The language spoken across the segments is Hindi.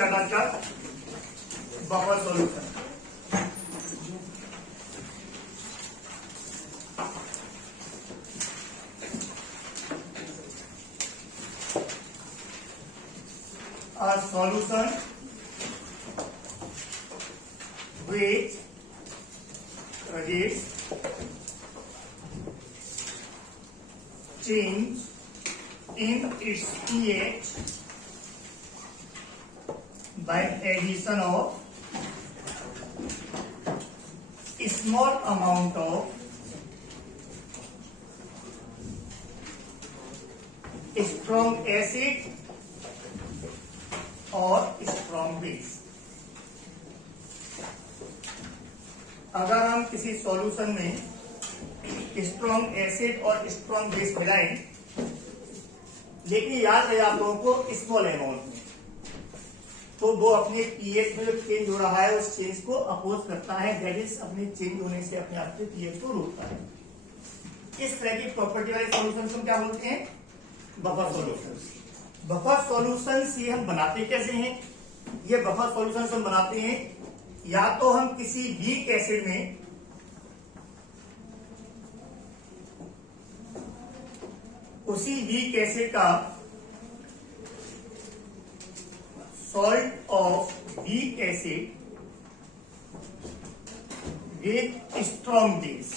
करना क्या, buffer solution. A solution which resists change in its pH by addition of a small amount of strong acid और स्ट्रॉन्ग बेस। अगर हम किसी सॉल्यूशन में स्ट्रॉन्ग एसिड और स्ट्रॉन्ग बेस मिलाएं, लेकिन याद रहे आप लोगों को स्मॉल अमाउंट में, तो वो अपने पीएच में जो चेंज हो रहा है उस चेंज को अपोज करता है, दैट इज अपने चेंज होने से अपने आप से पीएच को रोकता है। इस तरह की प्रॉपर्टी वाले सॉल्यूशन को क्या बोलते हैं, बफर सॉल्यूशन। बफर सॉल्यूशंस ये हम बनाते कैसे हैं, ये बफर सॉल्यूशंस हम बनाते हैं या तो हम किसी वीक एसिड में उसी वीक एसिड का salt of weak acid with strong base,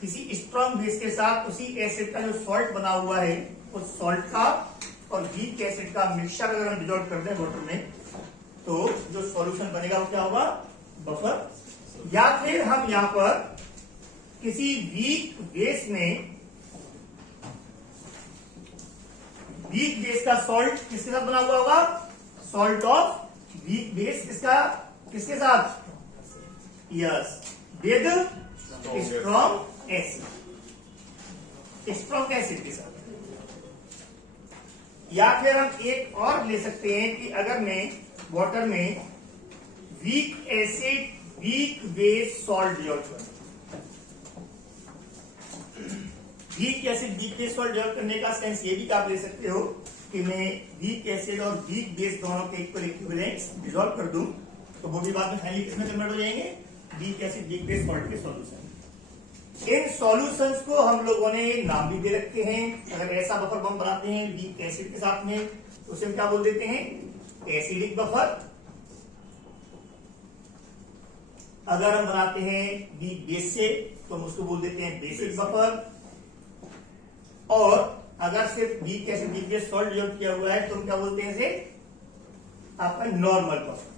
किसी स्ट्रॉन्ग बेस के साथ उसी एसिड का जो सॉल्ट बना हुआ है उस सॉल्ट का और वीक एसिड का मिक्सचर अगर हम डिजॉल्व कर दें वाटर में, तो जो सॉल्यूशन बनेगा वो क्या होगा, बफर। या फिर हम यहां पर किसी वीक बेस में, वीक बेस का सॉल्ट किसके साथ बना हुआ होगा, सॉल्ट ऑफ वीक बेस किसके साथ, yes, with strong acid, strong acid के साथ। या फिर हम एक और ले सकते हैं कि अगर मैं वाटर में weak acid weak base salt dissolve करूं, weak acid weak base salt dissolve करने का सेंस ये भी आप ले सकते हो कि मैं वीक एसिड और वीक बेस दोनों के इक्वल इक्विवेलेंस डिजॉल्व कर दूं, तो वो भी बाद में फाइनली किसमें कन्वर्ट हो जाएंगे, week acid weak base salt के सॉल्यूशन। इन सॉल्यूशंस को हम लोगों ने नाम भी दे रखे हैं। अगर ऐसा बफर हम बनाते हैं वीक एसिड के साथ में, तो उसे हम क्या बोल देते हैं, एसिडिक बफर। अगर हम बनाते हैं वीक बेस से, तो हम उसको बोल देते हैं बेसिक बफर। और अगर सिर्फ week acid weak base salt dissolve किया हुआ है तो हम क्या बोलते हैं इसे, आपका नॉर्मल बफर।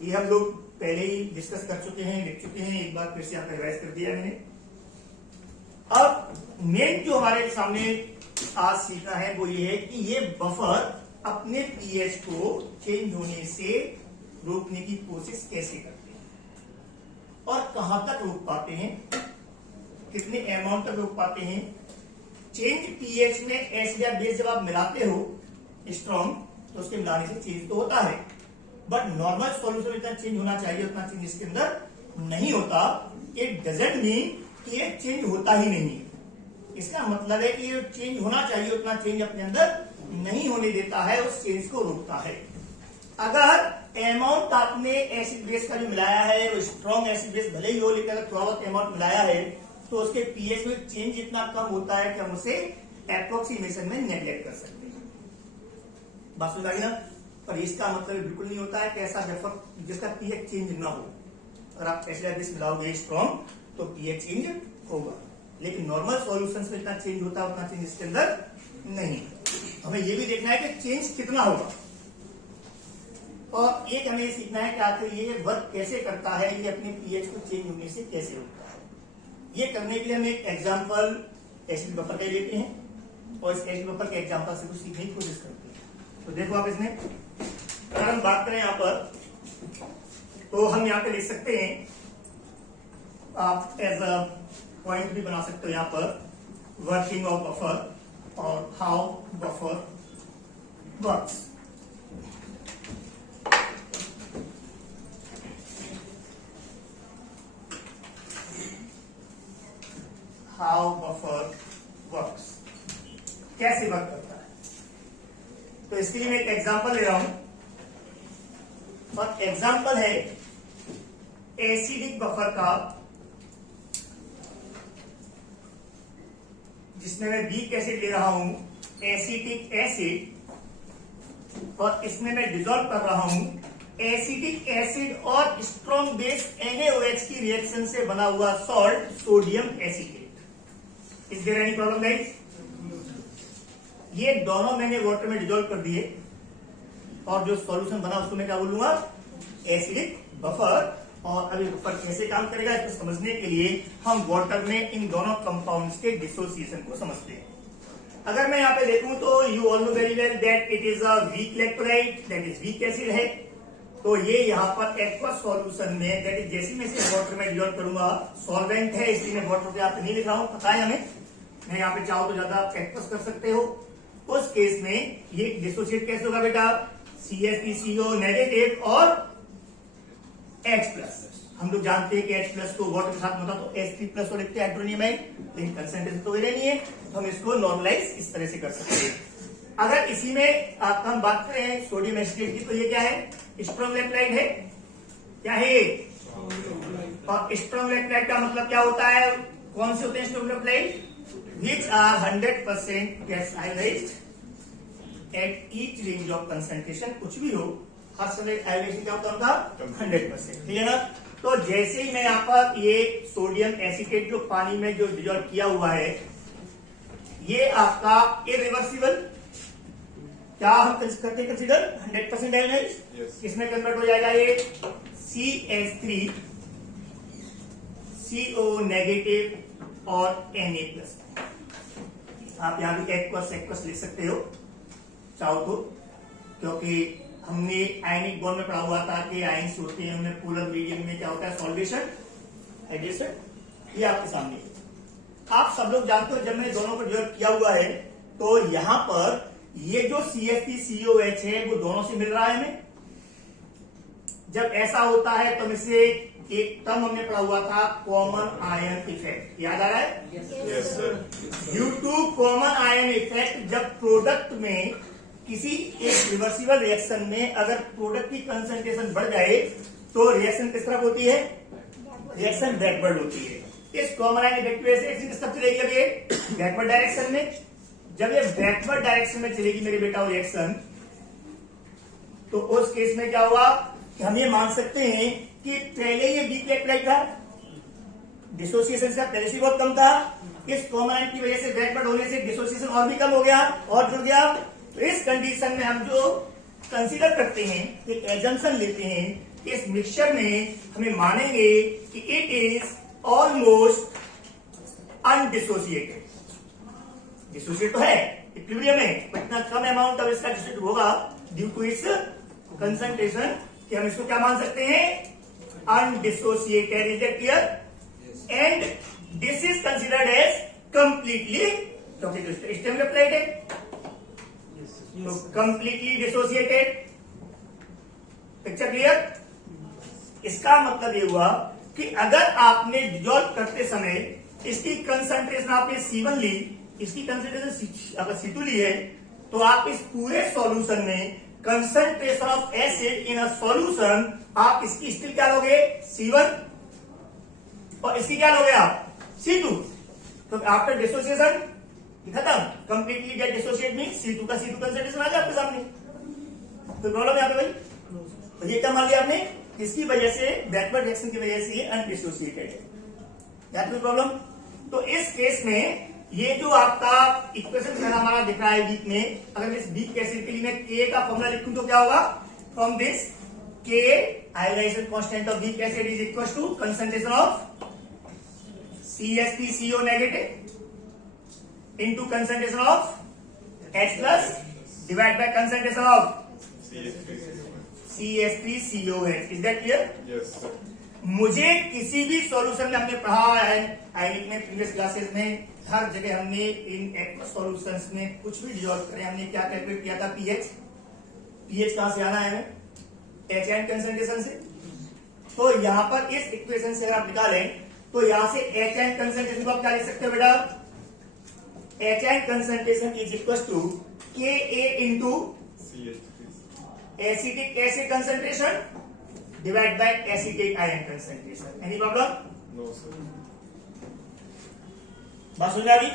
ये हम लोग पहले ही डिस्कस कर चुके हैं, लिख चुके हैं, एक बार फिर से यहाँ पे रिवाइज कर दिया मैंने। अब मेन जो हमारे सामने आज सीखना है वो ये है कि ये बफर अपने पीएच को चेंज होने से रोकने की कोशिश कैसे करते हैं और कहां तक रोक पाते हैं, कितने अमाउंट तक रोक पाते हैं। चेंज पीएच में एसिड या बेस जब आप मिलाते हो स्ट्रॉन्ग, तो उसके मिलाने से चेंज तो होता है, बट नॉर्मल सॉल्यूशन इतना चेंज होना चाहिए उतना चेंज इसके अंदर नहीं होता। इट डजंट मीन कि ये चेंज होता ही नहीं है। इसका मतलब है कि ये चेंज होना चाहिए उतना चेंज अपने अंदर नहीं होने देता है, उस चेंज को रोकता है। अगर अमाउंट आपने एसिड बेस का जो मिलाया है वो स्ट्रॉन्ग एसिड बेस भले ही हो, लेकिन अगर थोड़ा बहुत अमाउंट मिलाया है तो उसके पीएच में चेंज इतना कम होता है कि हम उसे एप्रोक्सीमेशन में नेग्लेक्ट कर सकते हैं। बात समझ आ गई ना। पर इसका मतलब बिल्कुल नहीं होता है कि ऐसा बफर जिसका पीएच चेंज ना हो। अगर आप एसिड बेस मिलाओगे स्ट्रॉन्ग तो पीएच चेंज होगा, लेकिन नॉर्मल सॉल्यूशंस में इतना चेंज होता है उतना चेंज इसके अंदर नहीं। हमें ये भी देखना है कि चेंज कितना होगा, और एक हमें सीखना है कि आखिर ये वर्क कैसे करता है, ये अपने पीएच को चेंज होने से कैसे रोकता है। ये करने के लिए हम एक एग्जाम्पल एसिड बफर का लेते हैं और इस एसिड बफर के एग्जाम्पल से कुछ सीखने की कोशिश करते हैं। तो देखो आप इसमें अगर हम बात करें यहाँ पर, तो हम यहाँ पे लिख सकते हैं, आप एज अ पॉइंट भी बना सकते हो यहाँ पर, वर्किंग ऑफ बफर और how buffer works. How buffer works, कैसे वर्क करता है। तो इसके लिए मैं एक एग्जांपल ले रहा हूं, और एग्जांपल है एसिडिक बफर का, जिसमें मैं वीक एसिड ले रहा हूं एसिटिक एसिड, और इसमें मैं डिजोल्व कर रहा हूं एसिटिक एसिड और स्ट्रॉन्ग बेस NaOH की रिएक्शन से बना हुआ salt sodium acetate. Is there any problem guys? ये दोनों मैंने वाटर में डिजोल्व कर दिए, और जो सॉल्यूशन बना उसको मैं क्या बोलूंगा? Acidic buffer. और अभी बफर कैसे काम करेगा इसको समझने के लिए हम वाटर में इन दोनों कंपाउंड्स के डिसोसिएशन को समझते हैं। अगर मैं यहाँ पे देखूं तो you all know very well that it is a weak electrolyte, that is weak acid है। तो ये यहाँ पर एक्वस सॉल्यूशन में, दैट इज जैसे मैं इसे वाटर में डिजोल्व करूंगा, सॉल्वेंट है इसलिए मैं वाटर पे यहाँ पे नहीं लिख रहा हूँ, पता है हमें, मैं यहाँ पे चाहो तो ज्यादा एक्वस कर सकते हो। उस केस में ये डिसोसिएट कैसे होगा बेटा? CH3CO नेगेटिव और H+। हम लोग जानते हैं कि H+ को वाटर के साथ मतलब तो H3+ को लिखते हैं हाइड्रोनियम है, लेकिन कंसेंट्रेशन तो वही नहीं है, तो हम इसको नॉर्मलाइज इस तरह से कर सकते हैं। अगर इसी में हम बात करें सोडियम एसिटेट की, तो ये क्या है? स्ट्रॉन्ग इलेक्ट्रोलाइट है। क्या है ये? और स्ट्रॉन्ग इलेक्ट्रोलाइट का मतलब क्या होता है? कौन से होते हैं strong electrolyte? Which are 100% gets ionized at each range of concentration। कुछ भी हो, हर समय आयोनाइजेशन क्या होता है? 100%। ठीक है ना? तो जैसे ही मैं यहाँ पर ये सोडियम एसिटेट जो पानी में जो डिजोल्व किया हुआ है, ये आपका इरिवर्सिबल, क्या हम करते कंसिडर 100% आयोनाइज, किसमें कन्वर्ट हो जाएगा? ये CH3 CO नेगेटिव और Na+। आप यहां भी एक्वस लिख सकते हो चाहो तो, क्योंकि हमने आयनिक बॉन्ड में पढ़ा हुआ था कि आयंस होते हैं उनमें पोलर मीडियम में क्या होता है? Solvation, hydration. ये आपके सामने आप सब लोग जानते हो, जब मैंने दोनों को डिजोल्व किया हुआ है तो यहां पर ये जो CH3COH है वो दोनों से मिल रहा है हमें। जब ऐसा होता है तो इसे एक टर्म हमने पढ़ा हुआ था, कॉमन आयन इफेक्ट, याद आ रहा है? Yes sir. Due to common ion effect, जब प्रोडक्ट में किसी एक रिवर्सिबल रिएक्शन में अगर प्रोडक्ट की कंसंट्रेशन बढ़ जाए तो रिएक्शन किस तरफ होती है? रिएक्शन बैकवर्ड होती है। इस कॉमन आयन इफेक्ट की वजह से रिएक्शन किस तरफ चलेगी? अब ये बैकवर्ड डायरेक्शन में। जब ये बैकवर्ड डायरेक्शन में चलेगी मेरे बेटा वो रिएक्शन, तो उस केस में क्या हुआ कि हम ये मान सकते हैं कि पहले ये वीक इलेक्ट्रोलाइट था, डिसोसिएशन से पहले से बहुत कम था, इस कॉमन आयन की वजह से बैकवर्ड होने से डिसोसिएशन और भी कम हो गया और जुड़ गया। तो इस कंडीशन में हम जो कंसीडर करते हैं, एक एजम्पशन लेते हैं, इस मिक्सचर में हमें मानेंगे कि it is almost undissociated. Dissociate तो है, इक्विलिब्रियम में, बट इतना कम अमाउंट ऑफ इसका डिसोसिएट होगा ड्यू टू इट्स कंसंट्रेशन कि हम इसको क्या मान सकते हैं? Undissociated. Is that clear? And this is considered as completely, क्योंकि स्टेम इलेक्ट्रोलाइट है, तो कंप्लीटली डिसोसिएटेड। Picture clear? इसका मतलब ये हुआ कि अगर आपने डिजोल्व करते समय इसकी कंसंट्रेशन आपने C1 ली, इसकी कंसंट्रेशन अगर C2 ली है, तो आप इस पूरे सॉल्यूशन में concentration of acid in a solution, आप इसकी स्टिल क्या लोगे? C1, और इसकी क्या लोगे आप? C2। तो आफ्टर डिसोसिएशन खत्म, completely gate dissociate means C2 का C2 कंसंट्रेशन आ गया आपके सामने। तो प्रॉब्लम है यहाँ पे भाई? तो ये क्या मान लिया आपने? इसकी वजह से बैकवर्ड रिएक्शन की वजह से ये अनडिसोसिएटेड है। याद कोई प्रॉब्लम? तो इस केस में ये जो आपका इक्वेशन हमारा दिख रहा है वीक में, अगर इस वीक एसिड के लिए मैं K का फॉर्मूला लिखूं तो क्या होगा? From this K ionization constant of weak acid is equal to concentration of CH3CO negative into concentration of H plus divided by concentration of CH3COH। Is that clear? Yes sir. मुझे किसी भी सॉल्यूशन में हमने पढ़ा है आयनिक में, प्रीवियस क्लासेस में हर जगह हमने इन एक्वस सॉल्यूशंस में कुछ भी डिजोल्व करें, हमने क्या कैलकुलेट किया था? पीएच कहां से आना है? एच एन कंसंट्रेशन से। तो यहां पर इस इक्वेशन से अगर आप निकालें तो यहां से एच एन कंसंट्रेशन को आप क्या लिख सकते हो बेटा? H N concentration is equal to Ka into acetic acid concentration divide by acetic ion concentration. Any problem? No sir. बात सुन रही?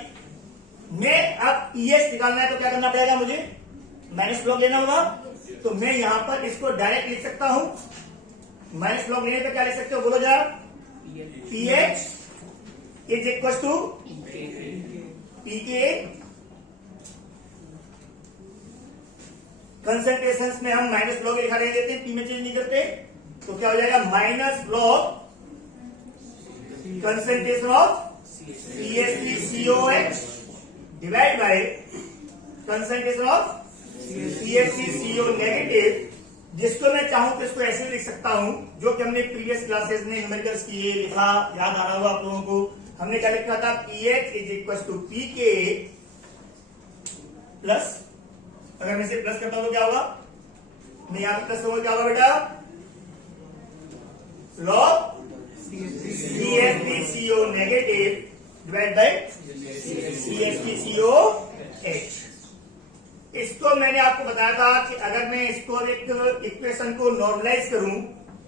मैं अब पीएच निकालना है तो क्या करना पड़ेगा मुझे? माइनस ब्लॉक लेना होगा। तो मैं यहां पर इसको डायरेक्ट लिख सकता हूं। माइनस ब्लॉक लेने पे क्या लिख सकते हो बोलो जरा? PH is equal to pK. Concentration में हम माइनस ब्लॉक लिखा रहे देते हैं, पी में चेंज नहीं करते। तो क्या हो जाएगा? Minus block concentration of CH3COH divide by concentration of CH3CO negative, जिसको मैं चाहूं तो इसको ऐसे लिख सकता हूं, जो कि हमने प्रीवियस क्लासेस में न्यूमेरिकल्स किए, लिखा, याद आ रहा होगा आप लोगों को। हमने क्या लिखा था? PH is equal to pK plus, अगर मैं इसे प्लस करता हूं तो क्या होगा? मैं यहां पर प्लस करूंगा, क्या होगा बेटा? Log CH3CO negative divide by CH3COH। इसको मैंने आपको बताया था कि अगर मैं इसको एक इक्वेशन को नॉर्मलाइज करूं,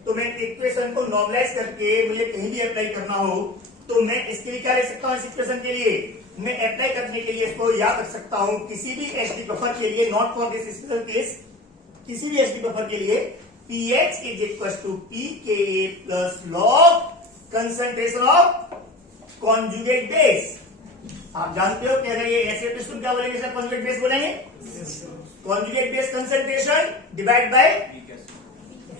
तो मैं इक्वेशन को नॉर्मलाइज करके मुझे कहीं भी अप्लाई करना हो तो मैं इसके लिए क्या ले सकता हूं? इस इक्वेशन के लिए मैं अप्लाई करने के लिए इसको याद रख सकता हूं। किसी भी एसिडिक बफर के लिए, not for this special case, किसी भी एसिडिक बफर के लिए pH is equal to pK plus log concentration of conjugate base. आप जानते हो कि अगर ये एसिड तो क्या बोलेंगे सर? कॉन्जुगेट बेस बोलेंगे। Conjugate base concentration divide by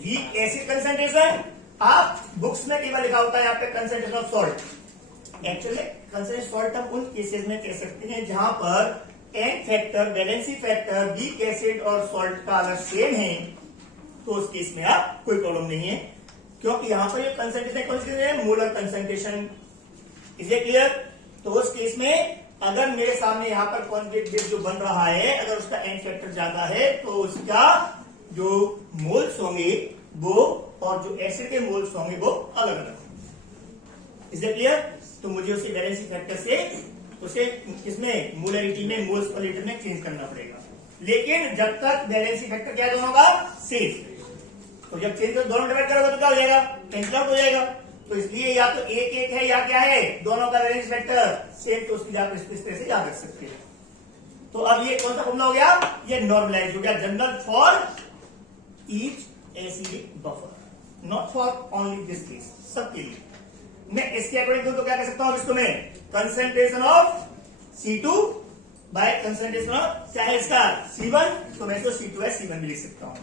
weak acid concentration. आप बुक्स में केवल लिखा होता है यहाँ पे concentration of salt. Actually concentration salt हम उन केसेस में कह सकते हैं जहां पर n factor, valency factor weak acid और सॉल्ट का अगर सेम है तो उस केस में आप कोई प्रॉब्लम नहीं है, क्योंकि यहां पर ये कंसंट्रेशन कौन सी है? Molar concentration. Is it clear? तो उस केस में अगर मेरे सामने यहां पर कॉन्जुगेट बेस जो बन रहा है, अगर उसका एन फैक्टर ज्यादा है तो उसका जो मोल्स होंगे वो, और जो एसिड के मोल्स होंगे वो अलग अलग होंगे। Is it clear? तो मुझे उसे वैलेंसी फैक्टर से उसे किसमें? मोलरिटी में, मोल्स पर लीटर में चेंज करना पड़ेगा। लेकिन जब तक वैलेंसी फैक्टर क्या दोनों का? सेम। तो जब चेंज कर दोनों डिवाइड करोगे तो क्या हो जाएगा? कैंसिल आउट हो जाएगा। तो इसलिए या तो एक एक है या क्या है? दोनों का वैलेंसी फैक्टर सेम। तो उसकी आप इस तरह से याद रख सकते हैं। तो अब ये कौन सा फॉर्मूला हो गया? ये नॉर्मलाइज हो गया, general for each acidic buffer, not for only this case, सबके लिए। मैं इसके अकॉर्डिंग तो क्या कह सकता हूं इसको? मैं concentration of C2 by concentration of, क्या है इसका? C1, तो मैं इसको C2 है C1 भी लिख सकता हूं।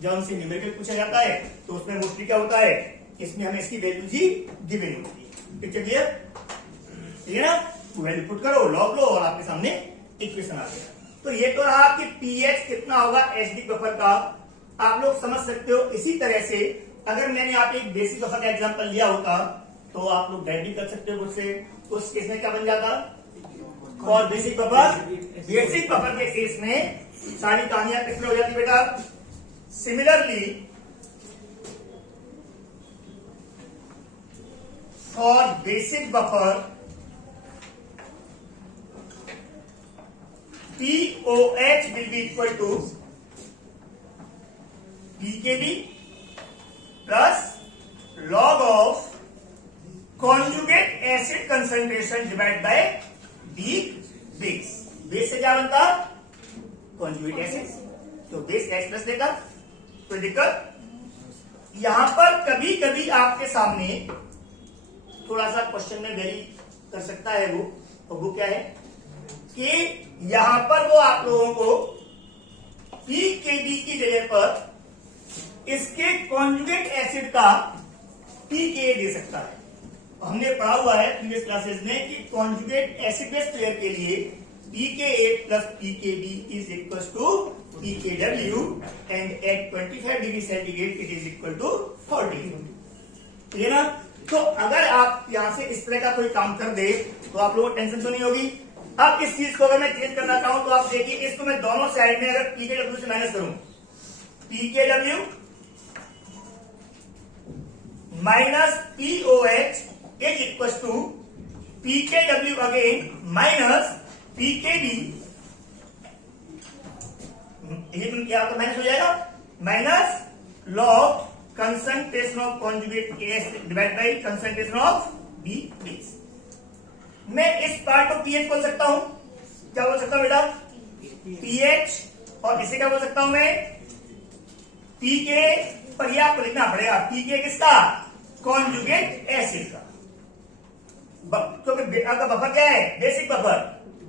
जब हमसे न्यूमेरिकल पूछा जाता है तो उसमें मोस्टली क्या होता है? इसमें हमें इसकी वैल्यू जी गिवन होती है। Picture clear? ठीक है ना? वैल्यू पुट करो, लॉग लो और आपके सामने इक्वेशन आ गया। तो ये तो रहा कि पीएच कितना होगा एसिडिक बफर का, आप लोग समझ सकते हो। इसी तरह से अगर मैंने आप एक बेसिक बफर का एग्जांपल लिया होता तो आप लोग डायरेक्ट भी कर सकते हो मुझसे। उस केस में क्या बन जाता? और बेसिक बफर, बेसिक बफर के केस में सारी कहानियां किस हो जाती बेटा? Similarly for basic buffer POH will be equal to PKB plus log of conjugate acid concentration divided by weak base। Base से क्या बनता? Conjugate acid. तो बेस H प्लस देगा, कोई दिक्कत? यहां पर कभी कभी आपके सामने थोड़ा सा क्वेश्चन में वेरी कर सकता है वो, और वो क्या है कि यहां पर वो आप लोगों को पीकेबी की जगह पर इसके कॉन्जुगेट एसिड का पीके दे सकता है। हमने पढ़ा हुआ है प्रीवियस क्लासेस में कि कॉन्जुगेट एसिड बेस पेयर के लिए pKa plus pKb is equal to pKw and at 25 degree centigrade it is equal to 40। ठीक है ना? तो अगर आप यहां से इस तरह का कोई काम कर दे तो आप लोगों को टेंशन तो नहीं होगी। अब इस चीज को अगर मैं चेंज करना चाहूं तो आप देखिए, इसको मैं दोनों साइड में अगर pKw से माइनस करूं, pKw minus POH is equal to pKw again minus pKb ये तुम क्या माइनस हो जाएगा, minus log concentration of conjugate A divide by concentration of B base. मैं इस पार्ट को पीएच बोल सकता हूं, क्या बोल सकता हूं बेटा, पीएच, और इसे क्या बोल सकता हूं मैं, पीके, पर यह आपको लिखना पड़ेगा पीके किसका, कॉन्जुगेट एसिड का, क्योंकि आपका बफर क्या है, बेसिक बफर,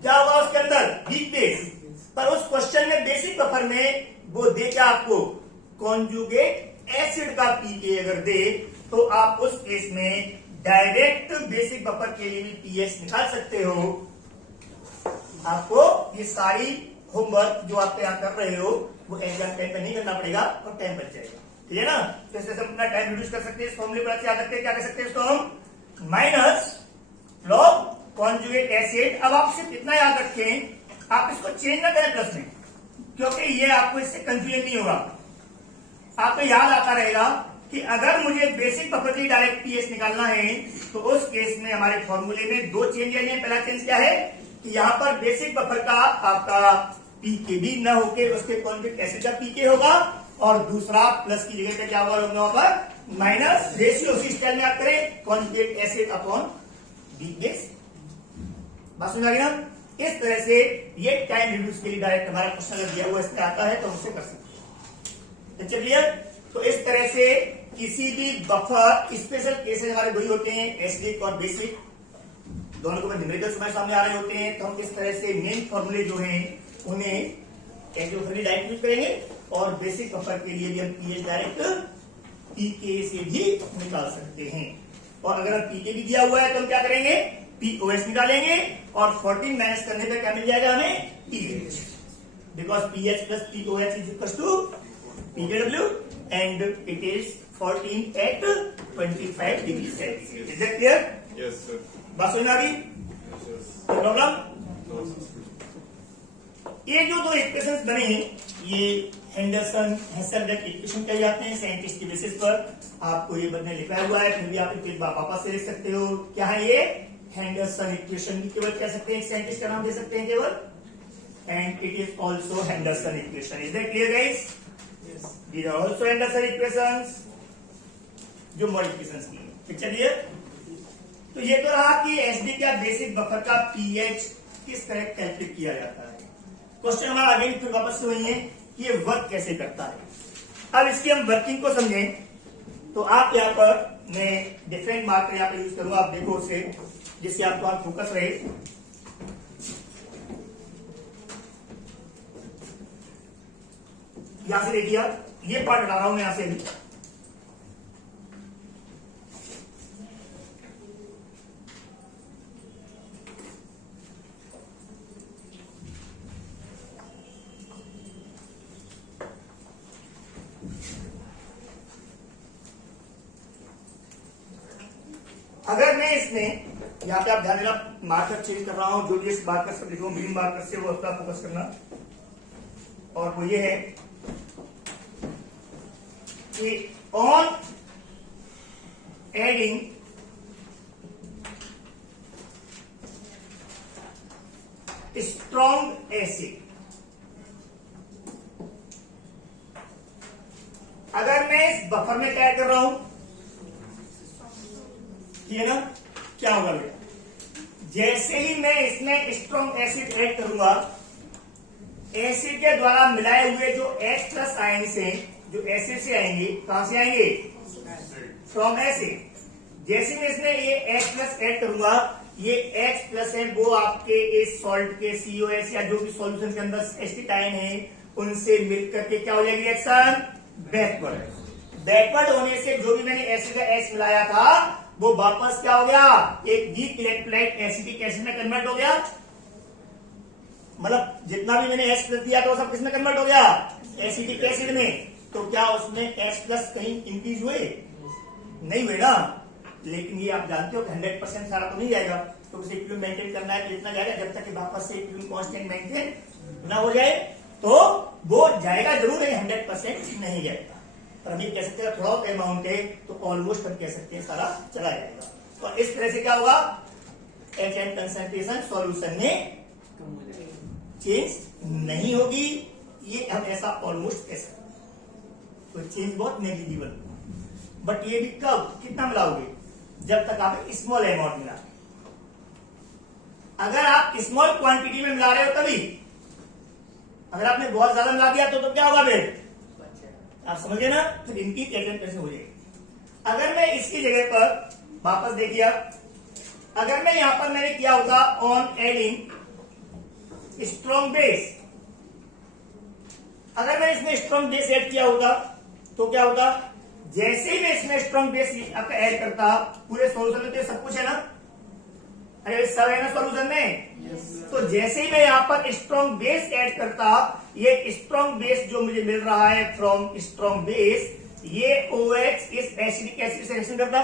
क्या होगा उसके अंदर, वीक बेस। पर उस क्वेश्चन में बेसिक बफर में वो दे क्या आपको, कॉन्जुगेट एसिड का पीके अगर दे तो आप उस केस में डायरेक्ट बेसिक बफर के लिए भी पीएच निकाल सकते हो। आपको ये सारी होमवर्क जो आप यहाँ कर रहे हो वो एग्जाम टाइम पे नहीं करना पड़ेगा और टाइम बच जाएगा, ठीक है ना। तो इससे हम अपना टाइम रिड्यूस कर सकते हैं। इस फॉर्मूले पर याद रखते हैं, क्या कर सकते हैं इसको हम, माइनस लॉग कॉन्जुगेट एसिड। अब आप सिर्फ इतना याद रखें, आप इसको चेंज ना करें प्लस में, क्योंकि ये आपको इससे कंफ्यूजन नहीं होगा। आपको याद आता रहेगा कि अगर मुझे बेसिक बफर की डायरेक्ट पीएच निकालना है तो उस केस में हमारे फॉर्मूले में दो चेंज आए हैं। पहला चेंज क्या है कि यहां पर बेसिक बफर का आपका पीके भी न होके उसके कॉन्जुगेट एसिड का पीके होगा, और दूसरा प्लस की जगह पे क्या होगा वहां पर माइनस, रेशियो उसी स्टाइल में आप करें, conjugate acid upon B base. बात समझ आ गई ना। इस तरह से ये टाइम रिड्यूस के लिए डायरेक्ट हमारा क्वेश्चन अगर दिया हुआ इस पे आता है तो उससे कर सकते हैं। क्लियर। तो इस तरह से किसी भी बफर, स्पेशल केसेस हमारे वही होते हैं, एसिडिक और बेसिक, दोनों को न्यूमेरिकल्स हमारे सामने आ रहे होते हैं, तो हम इस तरह से मेन फॉर्मूले जो हैं उन्हें एसिडिक बफर के डायरेक्ट यूज करेंगे, और बेसिक बफर के लिए भी हम पीएच डायरेक्ट पीके से भी निकाल सकते हैं। और अगर हम पीके भी दिया हुआ है तो हम क्या करेंगे, पीओएस निकालेंगे, और 14 माइनस करने पे क्या मिल जाएगा हमें, pH, because pH plus pOH is equal to पीकेडब्ल्यू and it is 14 at 25 degree Celsius. Is that clear? Yes sir. बात समझ आ गई? प्रॉब्लम? ये जो दो इक्वेशंस बने हैं ये हेंडरसन हेसलबर्ग इक्वेशन कहे जाते हैं। साइंटिस्ट की बेसिस पर आपको ये बदले लिखा हुआ है, फिर भी आप एक बार वापस से लिख सकते हो। क्या है ये, हेंडरसन इक्वेशन भी केवल कह सकते हैं, साइंटिस्ट का नाम दे सकते हैं केवल, and it is also Henderson equation. Is that clear guys? These are also Henderson equations, जो मॉडिफिकेशंस की। ठीक चलिए, तो ये तो रहा कि एसडी का बेसिक बफर का पीएच किस तरह कैलकुलेट किया जाता है। क्वेश्चन हमारा अगेन फिर वापस से वही है कि ये वर्क कैसे करता है। अब इसकी हम वर्किंग को समझें तो आप यहाँ पर मैं डिफरेंट मार्कर यहाँ पर यूज करूंगा, आप देखो उसे, जिससे आपको आप फोकस रहे। यहां से देखिए, आप ये पार्ट हटा रहा हूं मैं यहां से भी। अगर मैं इसमें यहाँ पे आप ध्यान देना, मार्कर चेंज कर रहा हूं, जो भी इस मार्कर से लिखूं ग्रीन मार्कर से, वो अपना फोकस करना, और वो ये है कि ऑन एडिंग स्ट्रॉन्ग एसिड, अगर मैं इस बफर में क्या कर रहा हूं, ठीक है ना, क्या होगा बेटा, जैसे ही मैं इसमें स्ट्रॉन्ग एसिड ऐड करूंगा, एसिड के द्वारा मिलाए हुए जो H प्लस आयंस हैं, जो एसिड से आएंगे, कहां से आएंगे, फ्रॉम एसिड। जैसे मैं इसमें ये H प्लस ऐड करूंगा, ये H प्लस है वो आपके इस सॉल्ट के COS या जो भी सॉल्यूशन के अंदर एसिटिक आयन है उनसे मिलकर के क्या हो जाएगी रिएक्शन, बैकवर्ड। बैकवर्ड होने से जो भी मैंने एसिड का H मिलाया था वो वापस क्या हो गया, एक वीक इलेक्ट्रोलाइट एसिडिक एसिड में कन्वर्ट हो गया। मतलब जितना भी मैंने H प्लस दिया था वो सब किसमें कन्वर्ट हो गया, एसिडिक एसिड में। तो क्या उसमें H प्लस कहीं इंक्रीज हुए, नहीं हुए ना। लेकिन ये आप जानते हो कि 100% सारा तो नहीं जाएगा, तो उसे इक्विलिब्रियम मेंटेन करना है तो इतना जाएगा, जब तक कि वापस से इक्विलिब्रियम कांस्टेंट मेंटेन ना हो जाए तो वो जाएगा जरूर, 100% नहीं जाएगा। पर हम ये कह सकते हैं थोड़ा बहुत अमाउंट है तो ऑलमोस्ट हम कह सकते हैं सारा चला जाएगा। और इस तरह से क्या होगा, HN कंसंट्रेशन सॉल्यूशन में चेंज नहीं होगी, ये हम ऐसा ऑलमोस्ट कह सकते हैं, तो चेंज बहुत नेग्लिजिबल। बट ये भी कब, कितना मिलाओगे, जब तक आप स्मॉल अमाउंट मिला। अगर आप स्मॉल क्वांटिटी में मिला रहे हो तभी, अगर आपने बहुत ज्यादा मिला दिया तो क्या होगा फिर, आप समझ गए ना, फिर इनकी कैसे हो जाएगी। अगर मैं इसकी जगह पर वापस देखिए, अगर मैं यहां पर मैंने किया होता ऑन एडिंग स्ट्रॉन्ग बेस, अगर मैं इसमें स्ट्रॉन्ग बेस ऐड किया होता तो क्या होता, जैसे ही मैं इसमें स्ट्रॉन्ग बेस आपका ऐड करता, पूरे सोल्यूशन में तो सब कुछ है ना, अरे सब है ना सोल्यूशन में। तो जैसे ही मैं यहाँ पर स्ट्रॉन्ग बेस ऐड करता, ये स्ट्रॉन्ग बेस जो मुझे मिल रहा है फ्रॉम स्ट्रॉन्ग बेस, ये OH इस एसिडिक एसिड से रिएक्शन करता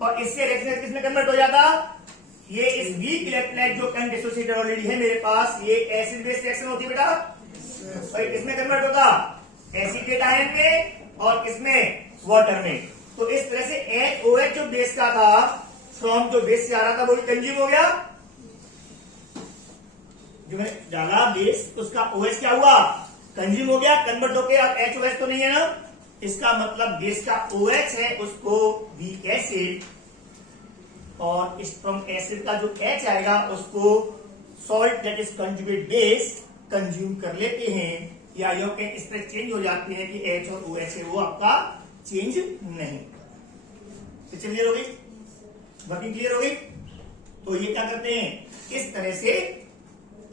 और इससे रिएक्शन किसमें कन्वर्ट हो जाता, ये इस वीक इलेक्ट्रोलाइट जो करंट एसोसिएटेड ऑलरेडी है मेरे पास, ये एसिड बेस रिएक्शन होती है बेटा, और किसमें कन्वर्ट होता, एसिटेट आयन में और किसमें, वाटर में। तो इस तरह से OH जो बेस का था, फ्रॉम जो बेस से आ रहा था वो भी कंज्यूम हो गया, जो मैंने डाला बेस उसका OH क्या हुआ, कंज्यूम हो गया, कन्वर्ट होके अब HOH तो नहीं है ना, इसका मतलब बेस का OH है उसको वीक एसिड और स्ट्रॉन्ग एसिड का जो H आएगा उसको salt that is conjugate base consume कर लेते हैं, या ये इस तरह चेंज हो जाती है कि H और OH है वो आपका चेंज नहीं। तो क्लियर हो गई, वर्किंग क्लियर हो गई। तो ये क्या करते हैं, इस तरह से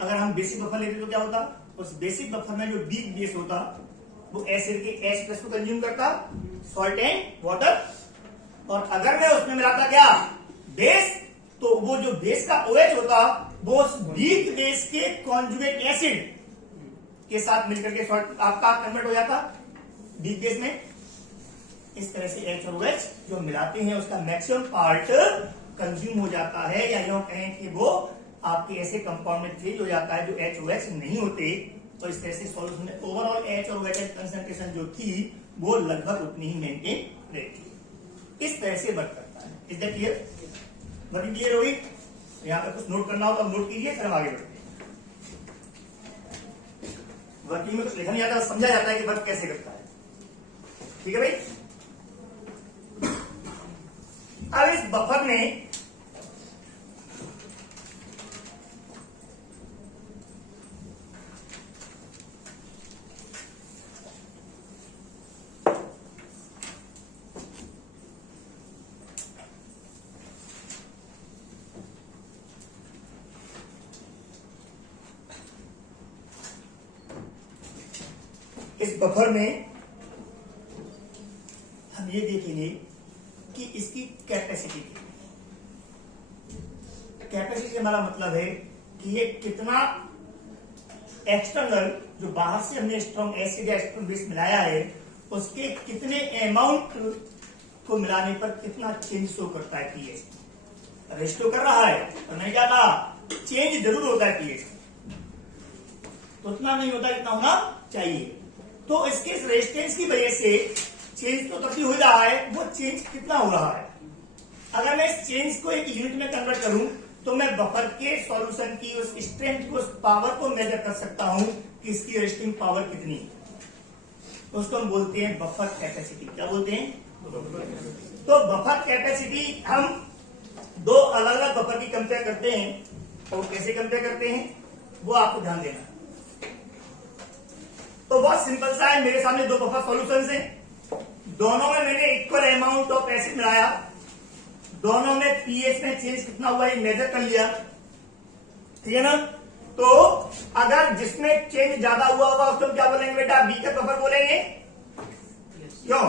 अगर हम बेसिक बफर लेते तो क्या होता, उस बेसिक बफर में जो वीक बेस होता वो एसिड के H+ को कंज्यूम करता, सॉल्ट एंड वाटर, और अगर मैं उसमें मिलाता क्या, बेस, तो वो जो बेस का OH होता वो उस वीक बेस के कॉन्जुगेट एसिड के साथ मिलकर के सॉल्ट आपका कन्वर्ट हो जाता वीक बेस में। इस तरह से H और OH जो मिलाते हैं उसका मैक्सिमम पार्ट कंज्यूम हो जाता है, या यूं कहें कि वो आपके ऐसे कंपाउंड में चेंज हो जाता है जो HOH नहीं होते। तो इस तरह से सॉल्यूशन में ओवरऑल H और OH कंसंट्रेशन जो थी वो लगभग उतनी ही मेंटेन रहती। इस तरह से वर्क करता है। Is that clear, working clear होगी। यहाँ पर कुछ नोट करना हो तो नोट कीजिए, फिर हम आगे बढ़ते हैं। वर्किंग में कुछ लिखा नहीं आता, समझा जाता है कि वर्क कैसे करता है। ठीक है भाई। अब इस बफर में हम ये देखेंगे कि इसकी कैपेसिटी, कैपेसिटी से हमारा मतलब है कि ये कितना एक्सटर्नल जो बाहर से हमने स्ट्रॉन्ग एसिड या स्ट्रॉन्ग बेस मिलाया है उसके कितने अमाउंट को मिलाने पर कितना चेंज शो करता है पीएच। रेस्टो कर रहा है और नहीं जाता, चेंज जरूर होता है पीएच, तो उतना नहीं होता जितना होना चाहिए। तो इसके रेजिस्टेंस की वजह से चेंज तो तभी हो रहा है, वो चेंज कितना हो रहा है। अगर मैं इस चेंज को एक यूनिट में कन्वर्ट करूं तो मैं बफर के सॉल्यूशन की उस स्ट्रेंथ को, उस पावर को मेजर कर सकता हूं कि इसकी रेजिस्टिंग पावर कितनी है। उसको हम बोलते हैं बफर कैपेसिटी। क्या बोलते हैं? तो बफर कैपेसिटी हम दो अलग अलग बफर की कंपेयर करते हैं, और कैसे कंपेयर करते हैं वो आपको ध्यान देना। तो बहुत सिंपल सा है, मेरे सामने दो बफर सॉल्यूशंस हैं, दोनों में मैंने इक्वल अमाउंट ऑफ एसिड मिलाया, दोनों में पीएच में चेंज कितना हुआ ये मेजर कर लिया, ठीक है ना। तो अगर जिसमें चेंज ज्यादा हुआ होगा उसको क्या बोलेंगे बेटा? वीकर बफर बोलेंगे। क्यों?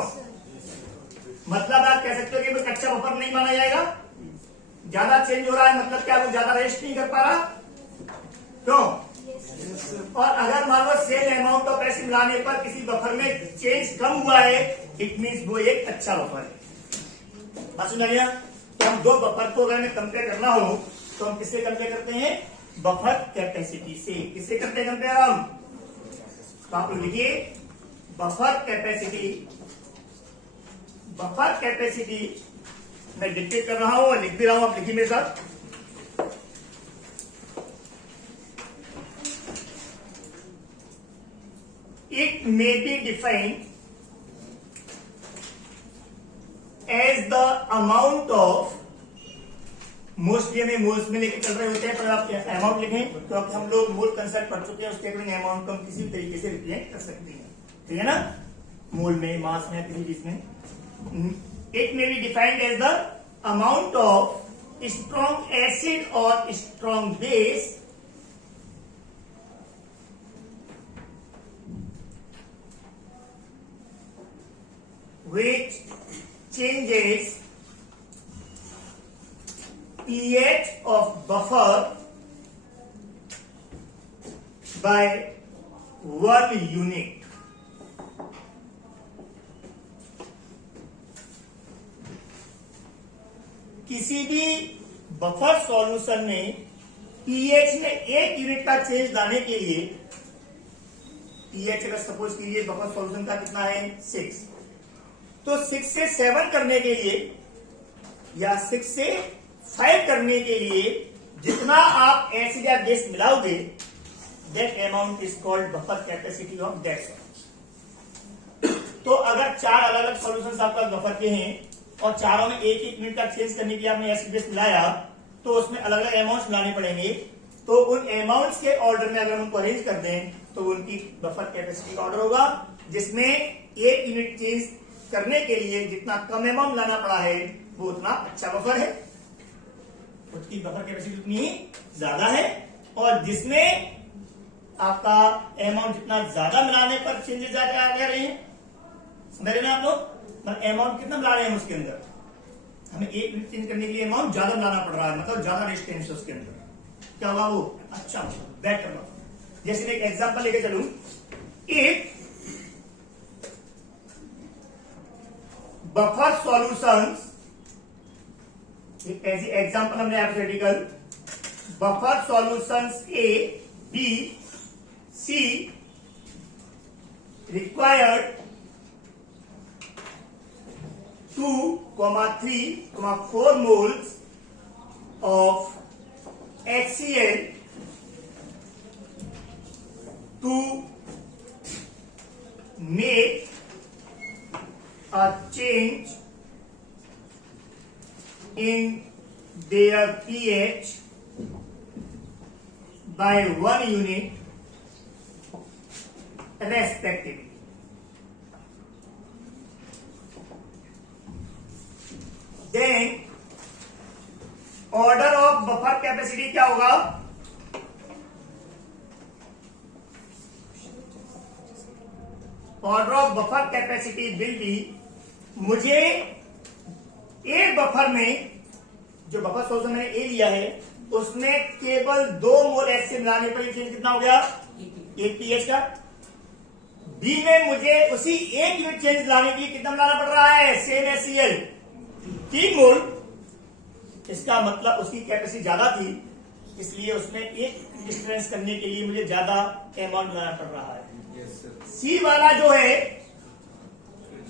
मतलब आप कह सकते हो कि कच्चा बफर नहीं माना जाएगा, ज्यादा चेंज हो रहा है मतलब क्या, वो ज्यादा रेस्ट नहीं कर पा रहा। क्यों? और अगर मान लो सेम अमाउंट ऑफ एसिड मिलाने पर किसी बफर में चेंज कम हुआ है, इट मीन्स वो एक अच्छा बफर है। बात सुन लिया? तो हम दो बफर को अगर हमें कंपेयर करना हो तो हम किससे कंपेयर करते हैं? बफर कैपेसिटी से। किससे करते हैं कंपेयर हम? तो आप लोग लिखिए बफर कैपेसिटी। बफर कैपेसिटी मैं डिक्टेट कर रहा हूं और लिख भी रहा हूं, आप लिखिए मेरे साथ। may be defined as the amount of, mostly हमें मोल्स में लेके चल रहे होते हैं, पर आप अमाउंट लिखें तो अब हम लोग मोल कंसेप्ट पढ़ चुके हैं, उसके अकॉर्डिंग अमाउंट को हम किसी भी तरीके से रिप्रेजेंट कर सकते हैं, ठीक है ना, मोल में, मास में, किसी चीज में. It may be defined as the amount of strong acid और strong base which changes pH of buffer by 1 unit. किसी भी बफर सॉल्यूशन में पीएच में 1 यूनिट का चेंज लाने के लिए, पीएच अगर सपोज कीजिए बफर सॉल्यूशन का कितना है 6, तो 6 से 7 करने के लिए या 6 से 5 करने के लिए जितना आप एसिड या बेस मिलाओगे, that amount is called buffer capacity of that solution. तो अगर 4 अलग अलग सॉल्यूशंस आपका बफर के हैं और चारों में 1-1 मिनट का चेंज करने के लिए आपने एसिड बेस मिलाया, तो उसमें अलग अलग अमाउंट्स मिलाने पड़ेंगे. तो उन अमाउंट्स के ऑर्डर में अगर उनको अरेंज कर दें तो उनकी बफर कैपेसिटी का ऑर्डर होगा, जिसमें 1 यूनिट चेंज करने के लिए जितना कम अमाउंट लाना पड़ा है वो उतना अच्छा बफर है, उसकी बफर कैपेसिटी उतनी ही ज्यादा है. और जिसमें आपका अमाउंट जितना ज्यादा मिलाने पर चेंजेस आ रहे हैं, समझ रहे ना आप लोग, मतलब अमाउंट कितना मिला रहे हैं उसके अंदर, हमें 1 यूनिट चेंज करने के लिए अमाउंट ज्यादा मिलाना पड़ रहा है, मतलब ज्यादा रेजिस्टेंस है उसके अंदर, क्या होगा वो अच्छा बेटर बफर. जैसे मैं एक एग्जांपल लेके चलूं, इफ बफर सॉल्यूशंस, ऐसी एग्जांपल हमने hypothetical buffer solutions A B C required 2,3,4 moles of HCl to make a change in their pH by 1 unit respectively. Then order of buffer capacity क्या होगा, order of buffer capacity will be, मुझे एक बफर में, जो बफर सॉल्यूशन मैंने ए लिया है उसमें केवल 2 मोल एसिड मिलाने पर चेंज कितना हो गया 1 पीएच का. बी में मुझे उसी 1 यूनिट चेंज लाने के लिए कितना मिलाना पड़ रहा है, सेम HCl 3 मोल. इसका मतलब उसकी कैपेसिटी ज्यादा थी, इसलिए उसमें एक डिस्टेंस करने के लिए मुझे ज्यादा अमाउंट लाना पड़ रहा है. सी वाला जो है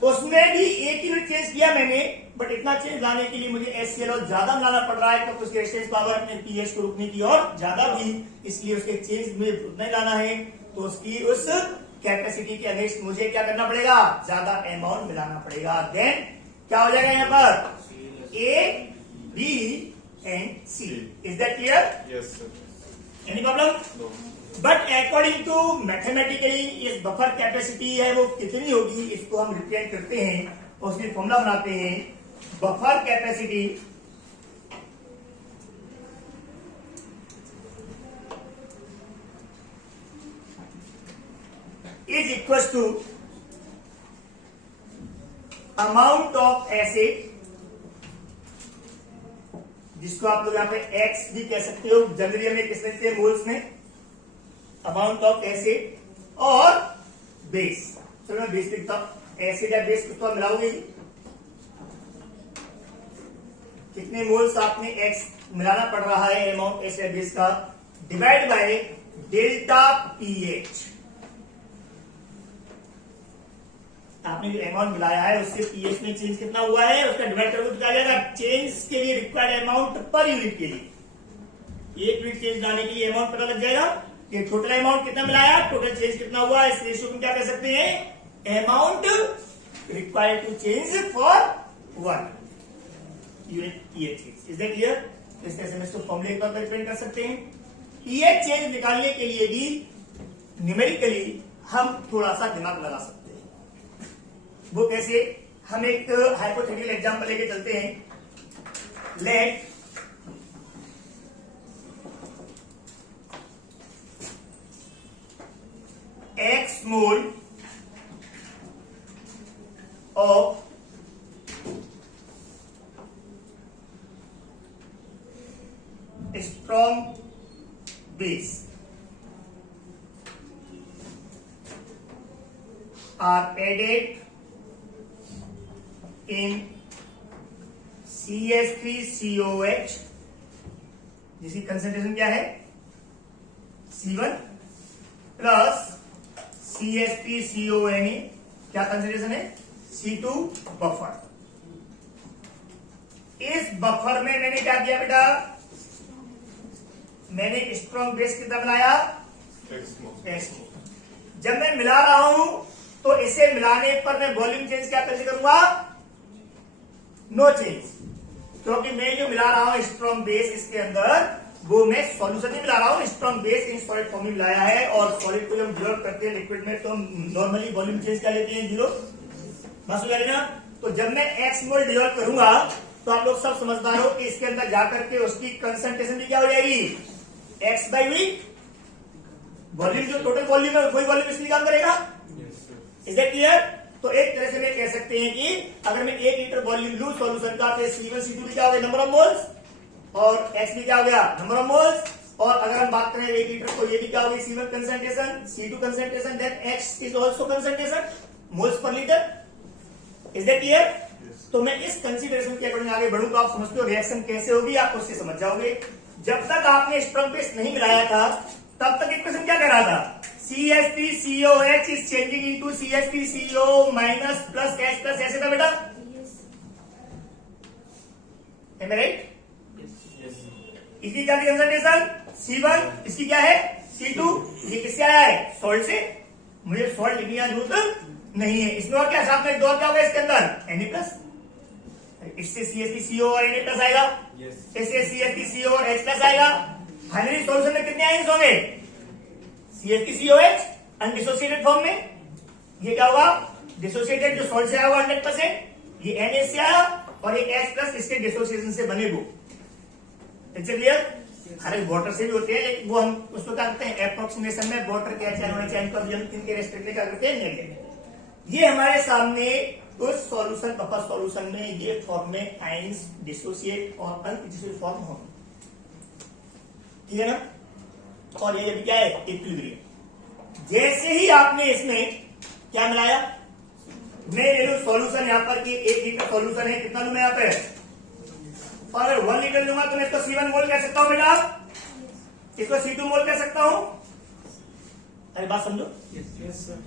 उसमें भी 1 यूनिट चेंज किया मैंने, बट इतना चेंज लाने के लिए मुझे HCl और ज्यादा मिलाना पड़ रहा है, तो उसकी रेजिस्टेंस पावर अपने पीएच को रुकने की और ज्यादा भी, इसलिए उसके चेंज में उतना ही लाना है. तो उसकी उस कैपेसिटी के अगेंस्ट मुझे क्या करना पड़ेगा, ज्यादा अमाउंट मिलाना पड़ेगा. देन क्या हो जाएगा यहाँ पर A, B and C. Is that clear? Yes, sir. Any problem? No. But according to mathematically इस बफर कैपेसिटी है वो कितनी होगी, इसको हम रिप्रेजेंट करते हैं और उसके फॉर्मूला बनाते हैं. Buffer capacity is equal to amount of acid, जिसको आप लोग यहाँ पे एक्स भी कह सकते हो, जनरली हमने किस लिखते हैं मोल्स में, अमाउंट ऑफ एसिड और बेस. चलो मैं बेस लिखता हूं, एसिड या बेस को तो मिलाओगे, कितने मोल्स आपने एक्स मिलाना पड़ रहा है अमाउंट एसिड या बेस का, डिवाइड बाय डेल्टा पीएच. आपने जो अमाउंट मिलाया है उससे पीएच में चेंज कितना हुआ है उसका डिवाइड करके बताया जाएगा. चेंज के लिए रिक्वायर्ड अमाउंट पर यूनिट के लिए 1 यूनिट चेंज लाने के लिए अमाउंट पता लग जाएगा, ये टोटल अमाउंट कितना मिलाया, टोटल चेंज कितना हुआ, इस रेशियो को क्या कह सकते हैं, amount required to change for 1 unit pH change. Is that clear? इस तरह से हम इसको फॉर्मूले पर रिप्रेजेंट कर सकते हैं। पीएच चेंज निकालने के लिए भी न्यूमेरिकली हम थोड़ा सा दिमाग लगा सकते हैं। वो कैसे, हम एक हाइपोथेटिकल एग्जांपल लेके चलते हैं। Let x mole of strong base are added in CH3COH, जिसकी कंसेंट्रेशन क्या है, C1 प्लस CH3CONA, क्या कंसेंट्रेशन है, C2 बफर। इस बफर में मैंने क्या किया बेटा, मैंने स्ट्रॉन्ग बेस कितना बनाया, X। जब मैं मिला रहा हूं तो इसे मिलाने पर मैं वॉल्यूम चेंज क्या कैसे करूंगा, नो चेंज, क्योंकि मैं जो मिला रहा हूं स्ट्रॉन्ग बेस इसके अंदर, वो मैं सॉल्यूशन नहीं मिला रहा हूं, strong base in solid form में मिलाया है। और सॉलिड को जब हम डिसॉल्व करते हैं लिक्विड में तो हम नॉर्मली वॉल्यूम चेंज क्या लेते हैं, 0। बस हो जाएगा। तो जब मैं x मोल डिसॉल्व करूंगा तो आप लोग सब समझदार हो कि इसके अंदर जाकर के उसकी कंसंट्रेशन भी क्या हो जाएगी, x/v। वॉल्यूम जो टोटल वॉल्यूम है वही वॉल्यूम इसलिए काम करेगा। Is that clear? तो एक तरह से मैं कह सकते हैं कि अगर मैं 1 लीटर वॉल्यूम लूं सॉल्यूशन का तो C1 C2 भी क्या हो गया, नंबर ऑफ मोल्स, और x भी क्या हो गया, नंबर ऑफ मोल्स। और अगर हम बात करें 1 लीटर तो ये भी क्या होगी, C1 concentration, C2 concentration, then x is also concentration, moles per litre. Is that clear? तो मैं इस कंसीडरेशन के अकॉर्डिंग आगे बढ़ूं तो आप समझते हो रिएक्शन कैसे होगी, आप उससे समझ जाओगे। जब तक आपने स्ट्रॉन्ग बेस नहीं मिलाया था तब तक इक्वेशन क्या कह रहा था, CH3COH is changing into CH3CO minus plus H plus, ऐसे था बेटा, एम आई राइट? इसकी क्या थी कंसंट्रेशन, C1, इसकी क्या है, C2। ये किससे आया है, सॉल्ट से। मुझे सॉल्ट लिखने की जरूरत नहीं है। इसमें और क्या, साथ में दो क्या होगा इसके अंदर, Na+, इससे CH3CO और Na+ आएगा, इससे CH3CO और H+ आएगा। फाइनली सॉल्यूशन में कितने आयंस होंगे, CH3COH अनडिसोसिएटेड फॉर्म में, ये क्या होगा, डिसोसिएटेड, जो सॉल्ट से आया हुआ 100%, ये Na से आया, और ये H+ इसके डिसोसिएशन से बने वो। क्लियर? अरे वाटर से भी होते हैं, लेकिन वो हम उसको क्या करते हैं, अप्रोक्सीमेशन में वाटर के HNO को हम इनके रेस्पेक्ट में क्या करते हैं, नेगेटिव। ये हमारे सामने उस सॉल्यूशन, बफर सॉल्यूशन में ये फॉर्म में आयंस डिसोसिएट और अनडिसोसिएट फॉर्म होंगे, ठीक है ना। और ये क्या है, इक्विलिब्रियम। जैसे ही आपने इसमें क्या मिलाया, मैं ले लू सॉल्यूशन यहां पर कि 1 लीटर सॉल्यूशन है, कितना लू मैं यहां पे, और अगर 1 लीटर लूंगा तो मैं इसको C1 मोल कह सकता हूं बेटा, इसको C2 मोल कह सकता हूं। अरे बात समझो,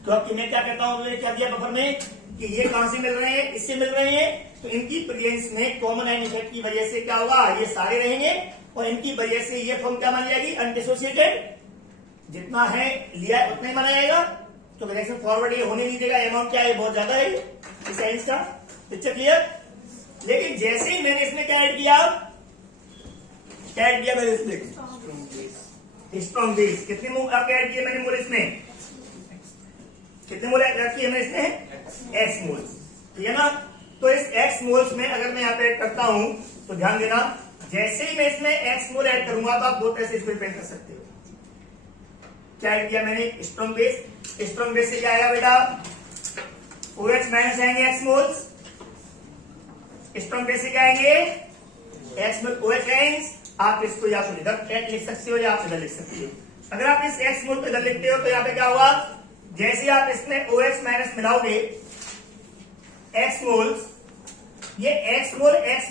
क्योंकि मैं क्या कहता हूं, मैंने क्या दिया बफर में कि ये कहां से मिल रहे हैं, इससे मिल रहे हैं, तो इनकी प्रेजेंस में कॉमन आयन इफेक्ट की वजह से क्या होगा, ये सारे रहेंगे, और इनकी वजह से ये फॉर्म क्या मान जाएगी, अनडिसोसिएटेड। जितना है लिया उतना ही माना जाएगा, तो रिएक्शन फॉरवर्ड ये होने नहीं देगा, अमाउंट क्या है, बहुत ज्यादा है इस आयंस का। Picture clear? लेकिन जैसे ही मैंने इसमें क्या ऐड किया, क्या ऐड किया मैंने इसमें, स्ट्रॉन्ग बेस। कितने मोल आपके ऐड किए मैंने, मोल इसमें कितने मोल ऐड किए मैंने इसमें, x मोल्स, ठीक है ना। तो इस x मोल्स में अगर मैं यहाँ पे ऐड करता हूं तो ध्यान देना, जैसे ही मैं इसमें x मोल ऐड करूंगा तो आप दो तरह से इसको रिप्रेजेंट कर सकते हो। क्या ऐड किया मैंने, स्ट्रॉन्ग बेस। स्ट्रॉन्ग बेस से क्या आएगा बेटा, OH माइनस आएंगे x मोल्स, स्ट्रॉन्ग बेस से क्या आएंगे, x मोल OH आयंस। आप इसको या तो इधर ऐड लिख सकते हो या आप इधर लिख सकते हो। अगर आप इस x मोल को इधर लिखते हो तो यहाँ पे क्या होगा, जैसे ही आप इसमें OH माइनस मिलाओगे x मोल्स, ये x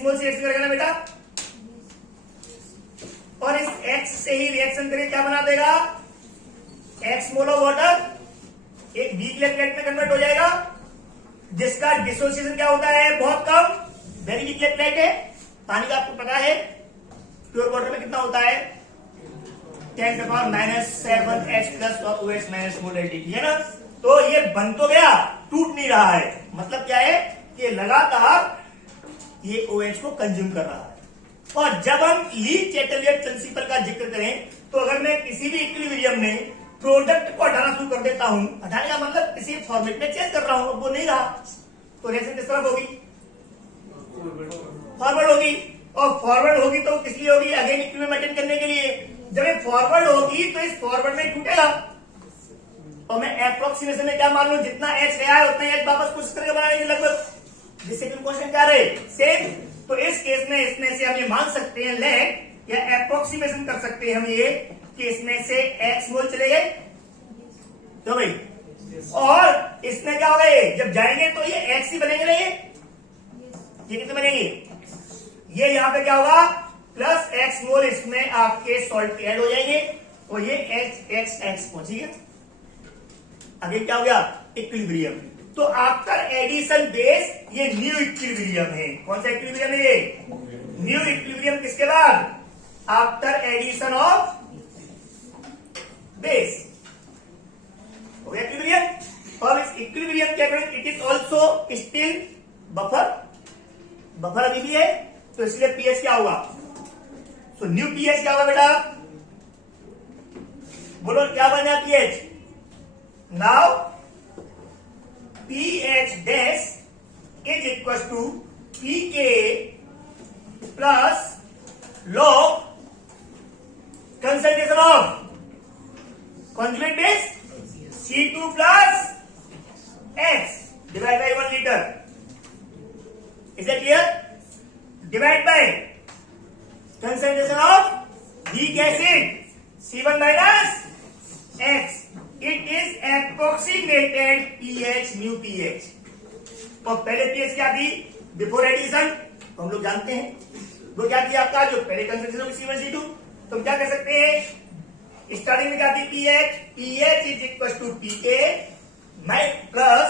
मोल से करेगा ना बेटा, और इस x से ही रिएक्शन करके क्या बना देगा, x मोल ऑफ वाटर एक वीक इलेक्ट्रोलाइट में कन्वर्ट हो जाएगा, जिसका डिसोसिएशन क्या होता है, बहुत कम, वेरी वीक इलेक्ट्रोलाइट है। पानी का आपको पता है प्योर वाटर में कितना होता है, 10⁻⁷H प्लस और OH माइनस मोलरिटी है ना। तो ये बन तो गया, टूट नहीं रहा है। मतलब क्या है कि लगातार ये OH को कंज्यूम कर रहा है। और जब हम ली चैटलियर प्रिंसिपल का जिक्र करें तो अगर मैं किसी भी इक्विलिब्रियम में प्रोडक्ट को हटाना शुरू कर देता हूं, हटाने का मतलब किसी फॉर्मेट में चेंज कर रहा हूं, वो नहीं रहा, तो रिएक्शन किस तरफ होगी? फॉरवर्ड होगी। और फॉरवर्ड होगी तो किस लिए होगी? अगेन इक्विलिब्रियम मेंटेन करने के लिए। जब ये फॉरवर्ड होगी तो इस फॉरवर्ड में टूटेगा। और मैं एप्रोक्सीमेशन में क्या मान लू, जितना H गया है उतना H वापस कुछ करके बनाएंगे लगभग, जिससे कि क्वेश्चन क्या रहे सेम। तो इस केस में इसमें से हम ये मान सकते हैं लेट या एप्रोक्सीमेशन कर सकते हैं हम ये कि इसमें से X मोल चले गए तो भाई, और इसमें क्या होगा, जब जाएंगे तो ये X ही बनेंगे ना, ये कितने बनेंगे? ये यहाँ पे क्या होगा प्लस X मोल इसमें आपके सॉल्ट ऐड हो जाएंगे और ये X पहुंचेगा। आगे क्या हो गया? इक्विलिब्रियम। तो आफ्टर एडिशन बेस ये न्यू इक्विलिब्रियम है। कौन सा इक्विलिब्रियम है ये? New equilibrium. किसके बाद? आफ्टर एडिशन ऑफ बेस हो गया इक्विलिब्रियम। और इस इक्विलिब्रियम के according it is also still buffer, buffer अभी भी है, तो इसलिए पीएच क्या होगा? सो न्यू पीएच क्या होगा बेटा? बोलो क्या बना pH? Now pH dash is equals to pK plus log concentration of conjugate base C2 plus X divided by 1 liter. Is that clear? Divide by concentration of weak acid C1 minus X. It is approximated pH new pH। और पहले pH क्या थी बिफोर एडिशन? तो हम लोग जानते हैं वो क्या थी आपका, जो पहले कंसेंट्रेशन C1 C2। तो क्या कर सकते हैं, स्टार्टिंग में क्या थी pH? pH is equal to pK plus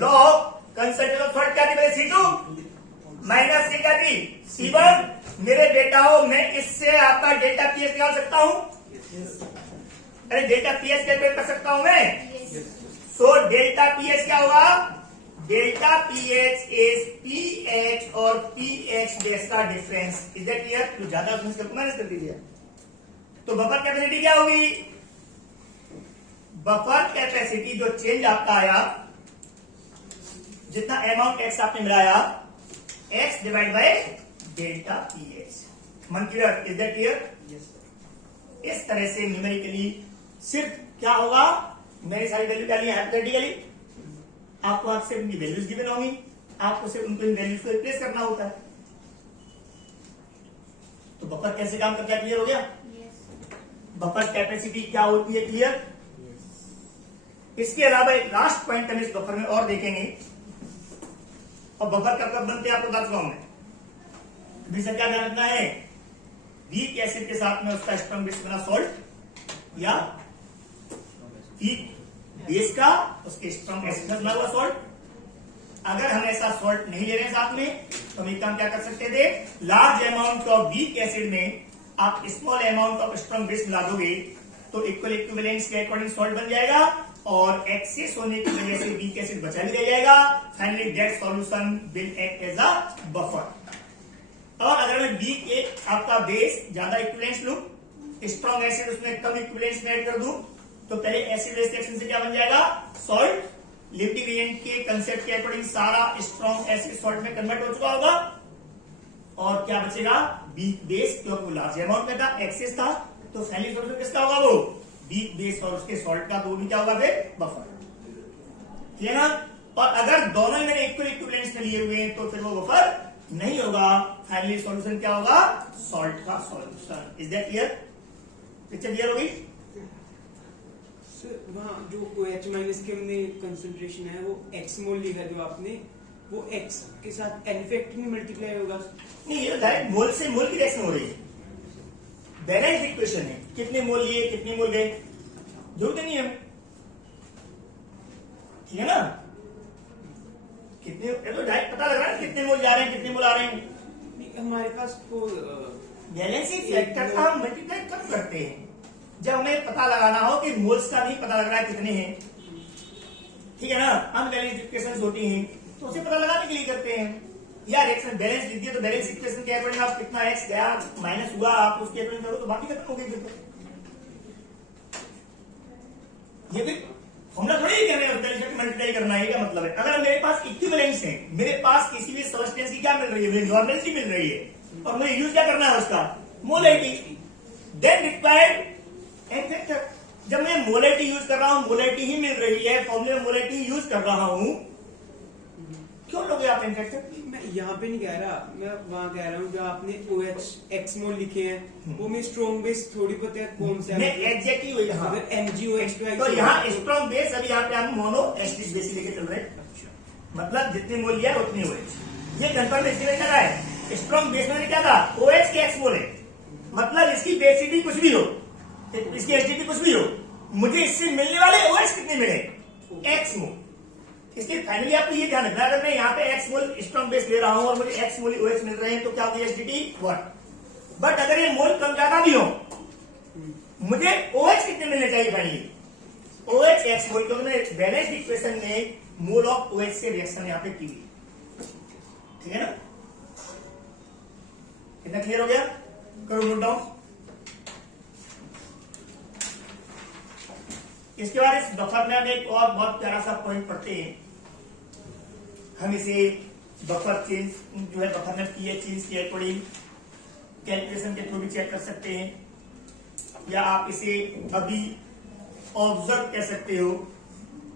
log concentration of salt क्या थी पहले C2 माइनस से क्या थी C1। मेरे बेटाओं मैं इससे आपका डेल्टा pH निकाल सकता हूं। अरे डेल्टा पीएच कैलकुलेट कर सकता हूं मैं। सो डेल्टा पीएच क्या होगा? डेल्टा पीएच इज पीएच और पीएच बेस का डिफरेंस। Is that clear? तो ज्यादा मैनेज कर दीजिए। तो बफर कैपेसिटी क्या होगी? बफर कैपेसिटी जो चेंज आपका आया, जितना अमाउंट एक्स आपने मिलाया, x divide by delta pH. मन क्लियर? Is that clear? इस तरह से न्यूमेरिकली सिर्फ क्या होगा, मेरी सारी वैल्यू क्या ली हाइपोथेटिकली, आपको आप सिर्फ उनकी वैल्यूज गिवन होंगी, आपको सिर्फ उनको इन वैल्यूज को रिप्लेस करना होता है। तो बफर कैसे काम करता है? क्लियर हो गया? बफर कैपेसिटी क्या होती है? क्लियर? इसके अलावा एक लास्ट पॉइंट हम इस बफर में और देखेंगे। और बफर कब कब बनते हैं आपको बता चुका हूं मैं। हमेशा क्या ध्यान रखना है, वीक एसिड के साथ में उसका स्ट्रॉन्ग बेस बना सॉल्ट, या वीक बेस का उसके स्ट्रॉन्ग एसिड बना हुआ सॉल्ट। अगर हम ऐसा सॉल्ट नहीं ले रहे हैं साथ में, तो हम एक काम क्या कर सकते थे, large amount of weak acid में आप small amount of strong base मिला दोगे तो इक्वल इक्विवेलेंस के अकॉर्डिंग सॉल्ट बन जाएगा और एक्सेस होने की वजह से वीक एसिड बचा भी रह जाएगा। Finally that solution will act as a buffer. और अगर मैं वीक एक आपका बेस ज्यादा इक्विवेलेंस लूं, स्ट्रॉन्ग एसिड उसमें कम इक्विवेलेंस में ऐड कर दूं, तो पहले एसिड बेस रिएक्शन से क्या बन जाएगा, सॉल्ट। लिविंग रिएजेंट के कंसेप्ट के अकॉर्डिंग सारा स्ट्रॉन्ग एसिड सॉल्ट में कन्वर्ट हो चुका होगा और क्या बचेगा, वीक बेस, क्योंकि वो लार्ज अमाउंट में था, एक्सेस था। तो फाइनली सॉल्यूशन किसका होगा, वो वीक बेस और उसके सॉल्ट का, तो भी क्या होगा फिर बफर। ठीक है ना? और अगर दोनों ही मैंने इक्वल इक्विवेलेंस में लिए हुए हैं तो फिर वो बफर नहीं होगा। फाइनली सॉल्यूशन क्या होगा, सॉल्ट का solution. Is that clear? Picture clear होगी? वहाँ जो OH माइनस के हमने कंसंट्रेशन है वो x मोल लिखा जो आपने, वो x के साथ एलिफेक्ट में मल्टीप्लाई होगा? नहीं, ये डायरेक्ट मोल से मोल की रिएक्शन हो रही है, बैलेंस इक्वेशन है। कितने मोल लिए, कितने मोल गए, जरूरत नहीं है, ठीक है ना? कितने तो डायरेक्ट पता लग रहा है कितने मोल जा रहे हैं, कितने मोल आ रहे हैं। हमारे पास तो बैलेंस फैक्टर का हम मल्टीप्लाई कब करते हैं, जब हमें पता लगाना हो कि मोल्स का नहीं पता लग रहा है कितने हैं, ठीक है ना, अनबैलेंस्ड इक्वेशंस होती हैं तो उसे पता लगाने के लिए करते हैं। या रिएक्शन बैलेंस लिख दिया तो बैलेंस इक्वेशन के अकॉर्डिंग आप कितना एक्स गया माइनस हुआ आप उसके अकॉर्डिंग करो तो बाकी खत्म हो गई। फिर ये भी फॉर्मूला थोड़ी कह रहे हैं मल्टीप्लाई करना है, क्या मतलब है? अगर मेरे पास इक्विवेलेंस है, मेरे पास किसी भी सब्सटेंस की क्या मिल रही है, मुझे नॉर्मलिटी मिल रही है और मुझे यूज क्या करना है उसका, molarity, then required n factor. जब मैं मोलैरिटी यूज कर रहा हूं, मोलैरिटी ही मिल रही है, फॉर्मूले में मोलैरिटी यूज कर रहा हूं, क्यों लोगे आप एन फैक्टर? मैं यहाँ पे नहीं कह रहा, मैं वहाँ कह रहा हूँ जो आपने OH एक्स मोल लिखे हैं वो में स्ट्रॉन्ग बेस थोड़ी पता है कौन सा है, एग्जैक्टली वही। हाँ, अगर MgOH तो यहाँ स्ट्रॉन्ग बेस, अभी यहाँ पे हम मोनो एसिडिक बेस लेके चल रहे हैं, मतलब जितने मोल लिया उतनी OH। ये कंफर्म इसलिए चला है, स्ट्रॉन्ग बेस में क्या था, OH के एक्स मोल है, मतलब इसकी बेसिटी कुछ भी हो, इसकी एसिडिटी कुछ भी हो, मुझे इससे मिलने वाले OH कितने मिले, एक्स मोल। इसलिए फाइनली आपको ये ध्यान रखना, अगर मैं यहाँ पे एक्स मोल स्ट्रॉन्ग बेस ले रहा हूं और मुझे एक्स मोल OH मिल रहे हैं तो क्या होगी एसिडिटी 1। बट अगर ये मोल कम ज्यादा भी हो, मुझे OH कितने मिलने चाहिए फाइनली, OH एक्स मोल, क्योंकि मैं बैलेंस्ड इक्वेशन में मोल ऑफ OH से रिएक्शन यहाँ पे की हुई, ठीक है ना? कितना क्लियर हो गया? करो नोट डाउन। इसके बाद इस बफर में हम एक और बहुत प्यारा सा पॉइंट पढ़ते हैं। हम इसे बफर चेंज जो है, बफर में पीएच चेंज के अकॉर्डिंग कैलकुलेशन के थ्रू भी चेक कर सकते हैं, या आप इसे अभी ऑब्जर्व कह सकते हो।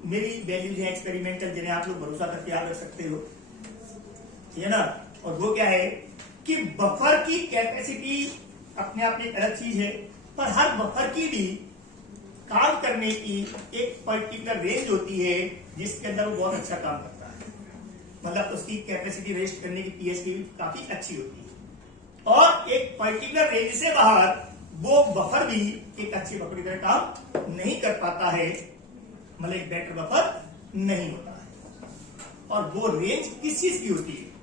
मेरी वैल्यूज है एक्सपेरिमेंटल, जिन्हें आप लोग भरोसा करके याद रख सकते हो, ठीक है ना? और वो क्या है कि बफर की कैपेसिटी अपने आप में एक अलग चीज है, पर हर बफर की भी काम करने की एक पर्टिकुलर रेंज होती है जिसके अंदर वो बहुत अच्छा काम करता है, मतलब उसकी कैपेसिटी रेस्ट करने की पीएच की काफी अच्छी होती है, और एक पर्टिकुलर रेंज से बाहर वो बफर भी एक अच्छे बफर की तरह काम नहीं कर पाता है, मतलब एक बेटर बफर नहीं होता है। और वो रेंज किस चीज की होती है?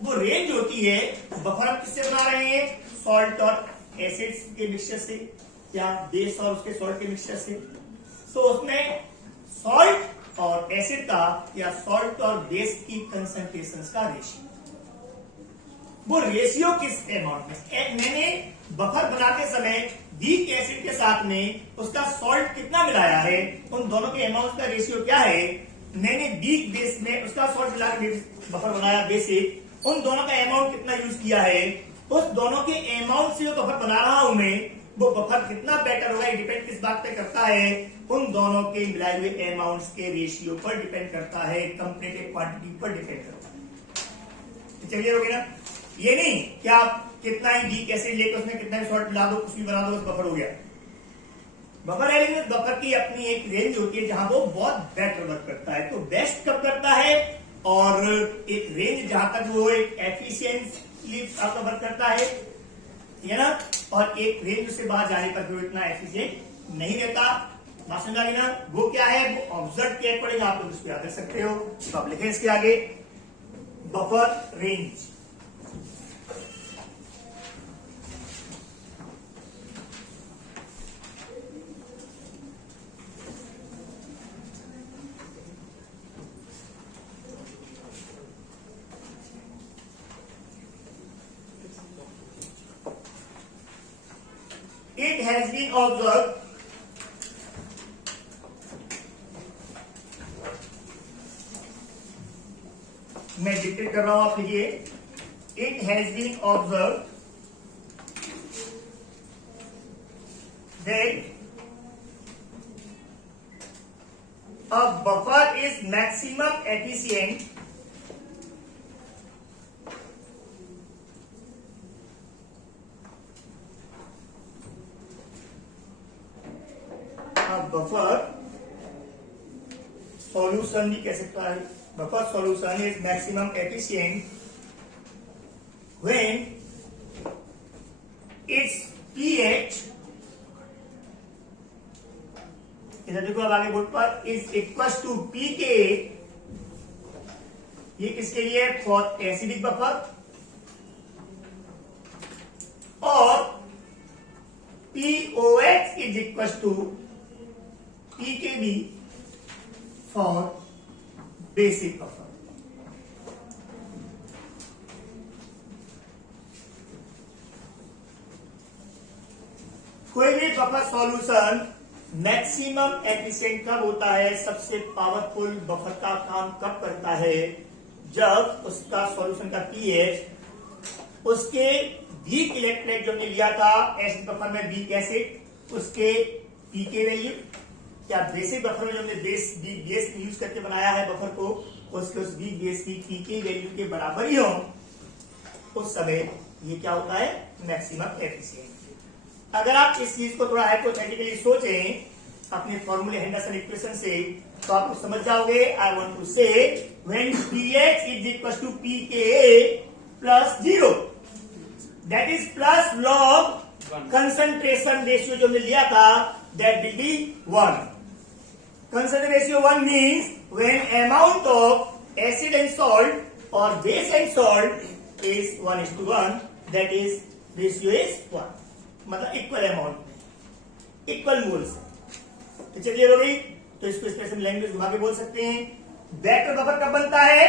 वो रेंज होती है, बफर हम किससे बना रहे हैं, सॉल्ट और एसिड्स के मिक्सचर से, या बेस और उसके सॉल्ट के मिक्सचर से। तो उसमें सॉल्ट और एसिड का या सॉल्ट और बेस की कंसंट्रेशंस का रेशियो, वो रेशियो किस अमाउंट में, मैंने बफर बनाते समय वीक एसिड के साथ में उसका सॉल्ट कितना मिलाया है, उन दोनों के अमाउंट का रेशियो क्या है, मैंने वीक बेस में उसका सॉल्ट मिला के बफर बनाया बेसिक, उन दोनों का अमाउंट कितना यूज किया है, उस दोनों के अमाउंट से जो बफर बना रहा हूं मैं, वो बफर कितना बेटर होगा, डिपेंड किस बात पे करता है, उन दोनों के मिलाए हुए अमाउंट्स के रेशियो पर डिपेंड करता है, कंप्लीट क्वांटिटी पर डिपेंड करता है। तो चलिए होगी ना, ये नहीं कि आप कितना ही वीक एसिड लेकर उसमें कितना भी सॉल्ट मिला दो, कुछ भी बना दो, बस बफर हो गया। बफर है, लेकिन बफर की अपनी एक रेंज होती है जहां वो बहुत बेटर वर्क करता है। तो बेस्ट कब करता है, और एक रेंज जहां तक वो एक एफिशिएंटली आपका वर्क करता है, ठीक है ना, और एक रेंज से बाहर जाने पर वो इतना एफिशिएंट नहीं रहता। बात समझ आ गई ना? वो क्या है, वो ऑब्जर्व के अकॉर्डिंग आप लोग उसको याद रख सकते हो। तो आप लिखें इसके आगे buffer range. It has been observed मैं डिक्टेट कर रहा हूं, आप लिखिए, it has been observe that a buffer is maximum efficient buffer solution भी कह सकता है, buffer solution is maximum efficient when its pH, इधर देखो अब आगे बोर्ड पर, इज इक्वल टू पीके, ये किसके लिए, फॉर एसिडिक बफर, और pOH is equals to pkb for basic buffer. कोई भी बफर सॉल्यूशन मैक्सिमम एफिशिएंट कब होता है, सबसे पावरफुल बफर का काम कब करता है, जब उसका सॉल्यूशन का पीएच उसके वीक इलेक्ट्रोलाइट जो हमने लिया था एसिड बफर में वीक एसिड, उसके पीके वैल्यू या बेसिक बफर में जो हमने बेस यूज करके बनाया है बफर को, उसके उस वीक बेस की पीके वैल्यू के बराबर ही हो, उस समय ये क्या होता है, मैक्सिमम एफिशिएंट। अगर आप इस चीज को थोड़ा हाइपोथेटिकली सोचें अपने फॉर्मूले हेंडरसन इक्वेशन से, तो आप समझ जाओगे। I want to say when pH is equal to pKa plus 0, that is plus log concentration ratio जो हमने लिया था, that will be 1। Concentration ratio 1 means when amount of acid and salt और base and salt is 1:1, that is ratio is 1, मतलब इक्वल अमाउंट में, इक्वल मोल्स। तो चलिए हो गई, तो इसको स्पेशल लैंग्वेज घुमा के बोल सकते हैं। वेक्टर बफर कब बनता है,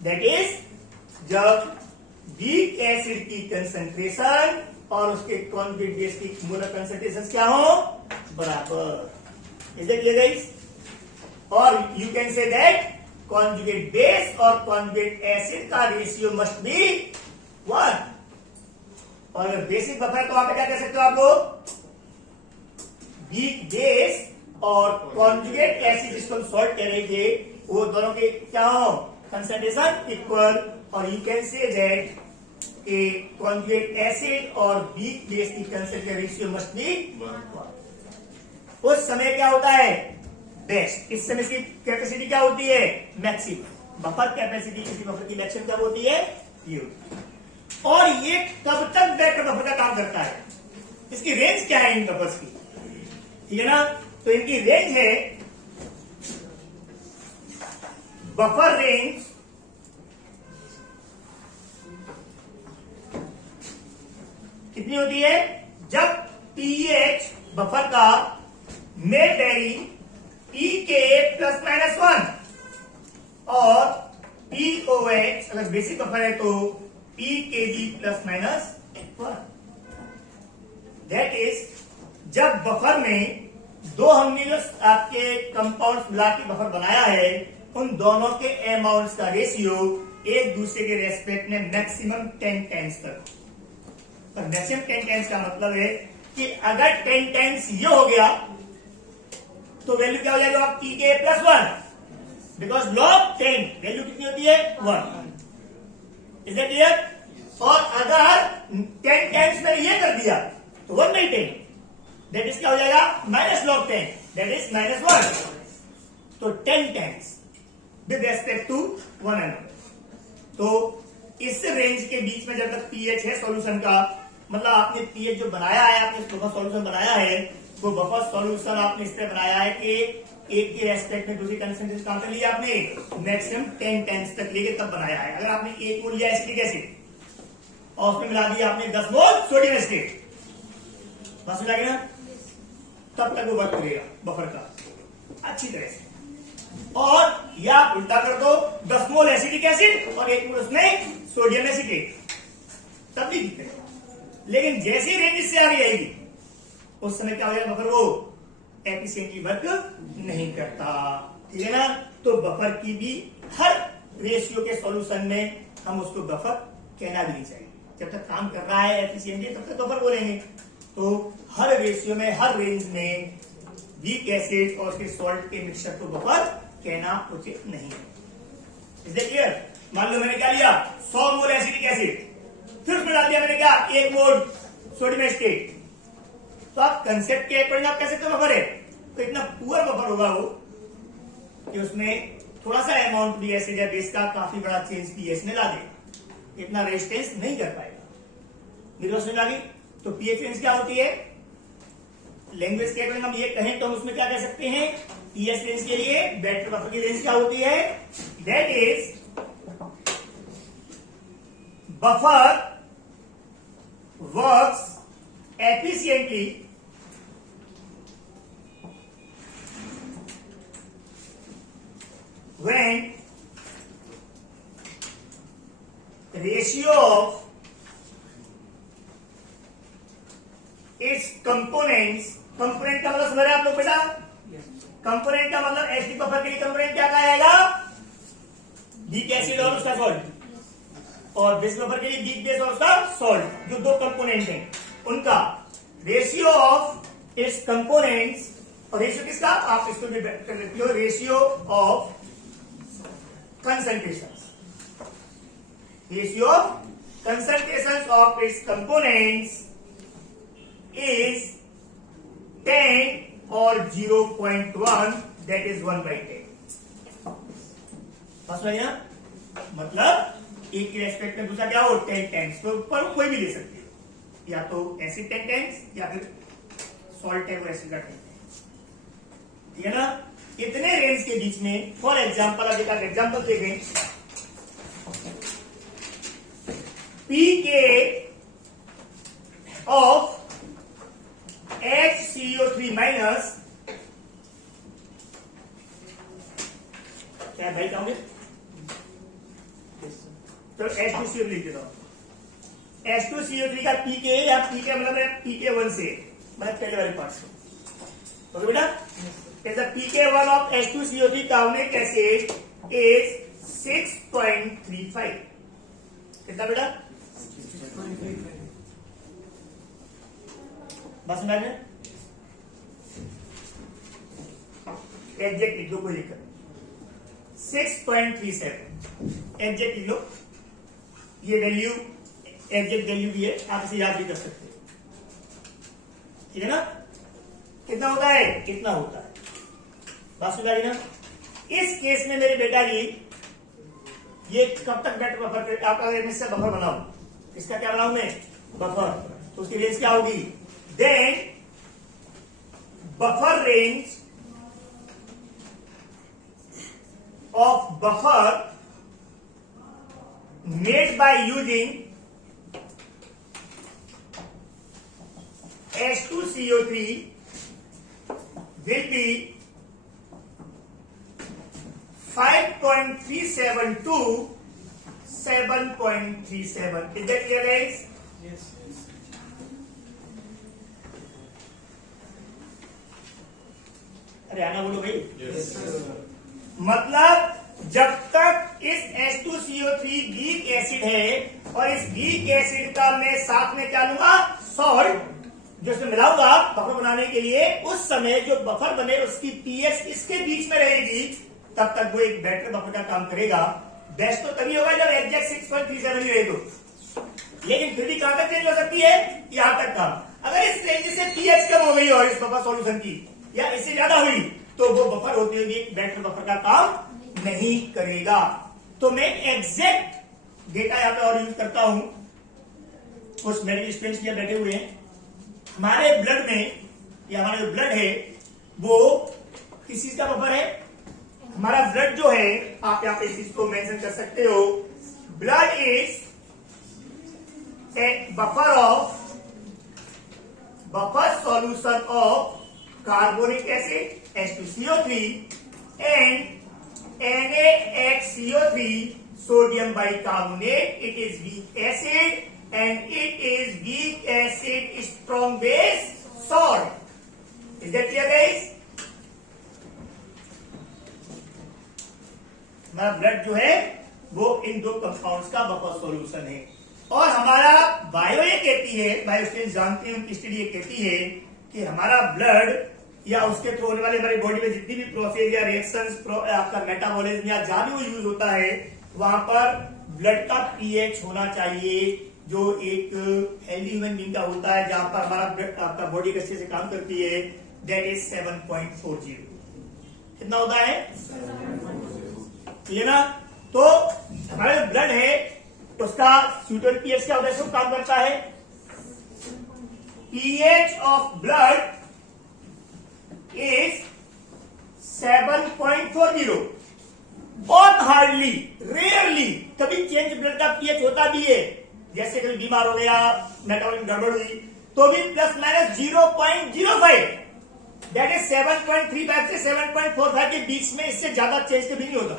दैट इज जब वीक एसिड की कंसंट्रेशन और उसके कॉन्जुगेट बेस की मोलर कंसंट्रेशन क्या हो, बराबर। Is it clear guys? और you can say that conjugate base और कॉन्जुगेट एसिड का रेशियो मस्ट बी 1। और अगर बेसिक बफर है तो वहां पे क्या कह सकते हो आप लोग, वीक बेस और कॉन्जुगेट एसिड जिसको हम सॉल्ट कह रहे थे, वो दोनों के क्या हो, कंसंट्रेशन इक्वल। और you can say that A conjugate acid और वीक बेस की कंसंट्रेशन रेशियो मस्ट बी 1। उस समय क्या होता है, बेस्ट। इस समय की कैपेसिटी क्या होती है, मैक्सिमम। बफर कैपेसिटी किसी बफर की मैक्सिमम क्या होती है, ये होती है। और ये कब तक वेक्टर बफर का काम करता है, इसकी रेंज क्या है इन बफर्स की, ठीक है ना? तो इनकी रेंज है, बफर रेंज कितनी होती है, जब पीएच बफर का मे वेरी pKa प्लस माइनस 1 और pOH अगर बेसिक बफर है तो pKb plus minus 1। That is जब बफर में दो हमने जो आपके कंपाउंड्स मिला के बफर बनाया है, उन दोनों के अमाउंट्स का रेशियो एक दूसरे के रेस्पेक्ट में मैक्सिमम 10 टाइम्स तक। पर मैक्सिमम 10 टाइम्स का मतलब है कि अगर 10 टाइम्स ये हो गया तो वैल्यू क्या हो जाएगा, आप pKa plus 1, because log 10 value कितनी होती है, 1। Is that clear? और अगर 10 टाइम्स मैंने ये कर दिया तो 1/10, दैट इज क्या हो जाएगा, minus log 10, that is minus 1। तो 10 times with respect to 1 another। तो इस रेंज के बीच में जब तक पीएच है सॉल्यूशन का, मतलब आपने पीएच जो बनाया है, आपने बफर सॉल्यूशन बनाया है, वो बफर सॉल्यूशन आपने इस तरह बनाया है कि एक के रेस्पेक्ट में दूसरी कंसंट्रेशन कहां तक लिया आपने, मैक्सिमम 10 टाइम्स तक लेके तब बनाया है। अगर आपने 1 मोल लिया एसिटिक एसिड और उसमें मिला दिया आपने 10 मोल सोडियम एसिटेट, बस मिला गया, तब तक वो वर्क करेगा बफर का अच्छी तरह से। और या आप उल्टा कर दो, 10 मोल एसिटिक एसिड और 1 मोल उसमें सोडियम एसिटेट, तब भी ठीक है। लेकिन जैसे ही रेंज से आगे आएगी उस समय क्या हो जाएगा, बफर वो एफिशिएंटली वर्क नहीं करता, ठीक है ना? तो बफर की भी हर रेशियो के सॉल्यूशन में हम उसको बफर कहना भी नहीं चाहिए। जब तक काम कर रहा है एफिशिएंटली तब तक बफर बोलेंगे। तो हर रेशियो में, हर रेंज में वीक एसिड और उसके सॉल्ट के मिक्सचर को बफर कहना उचित नहीं है। Is that clear? मान लो मैंने क्या लिया, 100 मोल एसिटिक एसिड, फिर उसमें डाल दिया मैंने क्या, 1 मोल सोडियम एसिटेट, तो आप कंसेप्ट के अकॉर्डिंग आप कह सकते हो बफर है। तो इतना पुअर बफर होगा वो कि उसमें थोड़ा सा अमाउंट भी एसिड या बेस का काफी बड़ा चेंज पीएच में ला दे, इतना रेजिस्टेंस नहीं कर पाएगा। मेरी बात समझ आ गई? तो पीएच रेंज क्या होती है, लैंग्वेज के अकॉर्डिंग हम ये कहें तो हम उसमें क्या कह सकते हैं, पीएच रेंज के लिए वेक्टर बफर की रेंज क्या होती है, that is buffer works efficiently when ratio of its components, component का मतलब समझ रहे हैं आप लोग बेटा? कंपोनेंट का मतलब एसिड बफर के लिए कंपोनेंट क्या कहेगा? वीक एसिड और उसका सॉल्ट, और बेस बफर के लिए वीक बेस और उसका सॉल्ट, जो दो कंपोनेंट हैं उनका रेशियो ऑफ इट्स कंपोनेंट्स, और रेशियो किसका आप इसको भी कर लेते हो, ratio of concentration, ratio of concentration of its components is 10 or 0.1, that is 1/10. समझ में आया? मतलब एक के रेस्पेक्ट में दूसरा क्या हो 10 टाइम्स, तो ऊपर कोई भी ले सकते हो, या तो एसिड 10 टाइम्स या फिर सॉल्ट है वो एसिड का 10 टाइम्स, ठीक है ना? इतने रेंज के बीच में फॉर एग्जाम्पल, अब एक एग्जाम्पल देखें, पीके ऑफ HCO3 माइनस, क्या भाई कहोगे? तो H2CO3 लिख देता हूं, H2CO3 का पीके या पीके मतलब है pK1 से, मतलब पहले वाले पार्ट से, ओके बेटा? The pK1 of H2CO3 carbonic acid is 6.35, कितना बेटा? बस मैंने एग्जैक्ट लिख लो, कोई दिक्कत नहीं, 6.37 एग्जैक्ट लिख लो, ये वैल्यू एग्जैक्ट वैल्यू भी है, आप इसे याद भी कर सकते हो, ठीक है ना? कितना होता है? कितना होता है, बात सुन रही ना? इस केस में मेरे बेटा जी, ये कब तक बैटर बफर, आपका इससे बफर बनाओ, इसका क्या बनाऊ मैं? बफर, तो उसकी रेंज क्या होगी? Then buffer range of buffer made by using H2CO3 will be 5.37 to 7.37. Is that clear, guys? Yes. अरे आना बोलो भाई। yes, मतलब जब तक इस H2CO3 वीक एसिड है और इस वीक एसिड का मैं साथ में क्या लूंगा? सॉल्ट, जो इसमें मिलाऊंगा बफर बनाने के लिए, उस समय जो बफर बने उसकी पीएच इसके बीच में रहेगी, तब तक वो एक बेटर बफर का काम करेगा। बेस्ट तो तभी होगा जब एग्जैक्ट 6.37 रहे तो, लेकिन फिर भी कहां तक चेंज हो सकती है? यहां तक का। अगर इस रेंज से पीएच कम हो गई और इस बफर सॉल्यूशन की, या इससे ज्यादा हुई, तो वो बफर होती हुई बेटर बफर का काम नहीं करेगा। तो मैं एग्जैक्ट डेटा यहां पर और यूज करता हूं, कुछ मेडिकल स्टूडेंट्स यहाँ बैठे हुए हैं, हमारे ब्लड में, या हमारा जो ब्लड है वो किस चीज का बफर है? हमारा ब्लड जो है, आप यहाँ पे इस चीज को मेंशन कर सकते हो, blood is a buffer solution of carbonic acid H2CO3 and NaHCO3 sodium bicarbonate. It is weak acid and it is weak acid strong base salt. Is that clear, guys? हमारा ब्लड जो है वो इन दो कंपाउंड्स का बफर सॉल्यूशन है, और हमारा बायो ये कहती है, बायो स्टूडेंट्स जानते हैं, उनकी स्टडी ये कहती है कि हमारा ब्लड या उसके थ्रू होने वाले हमारी बॉडी में जितनी भी प्रोसेस या रिएक्शंस, आपका मेटाबॉलिज्म या जहां भी वो यूज होता है, वहां पर ब्लड का पीएच होना चाहिए जो एक हेल्दी ह्यूमन बीइंग का होता है, जहां पर हमारा ब्लड, आपका बॉडी अच्छे से काम करती है, दैट इज 7.40। कितना होता है? क्लियर ना? तो हमारा जो ब्लड है उसका सूटेबल पीएच क्या होता है? सब काम करता है, pH of blood is 7.40। बहुत हार्डली, रेयरली कभी चेंज ब्लड का पीएच होता भी है, जैसे कभी बीमार हो गया, मेटाबॉलिज्म गड़बड़ हुई, तो भी प्लस माइनस 0.05, दैट इज 7.35 से 7.45 के बीच में, इससे ज्यादा चेंज कभी नहीं होता।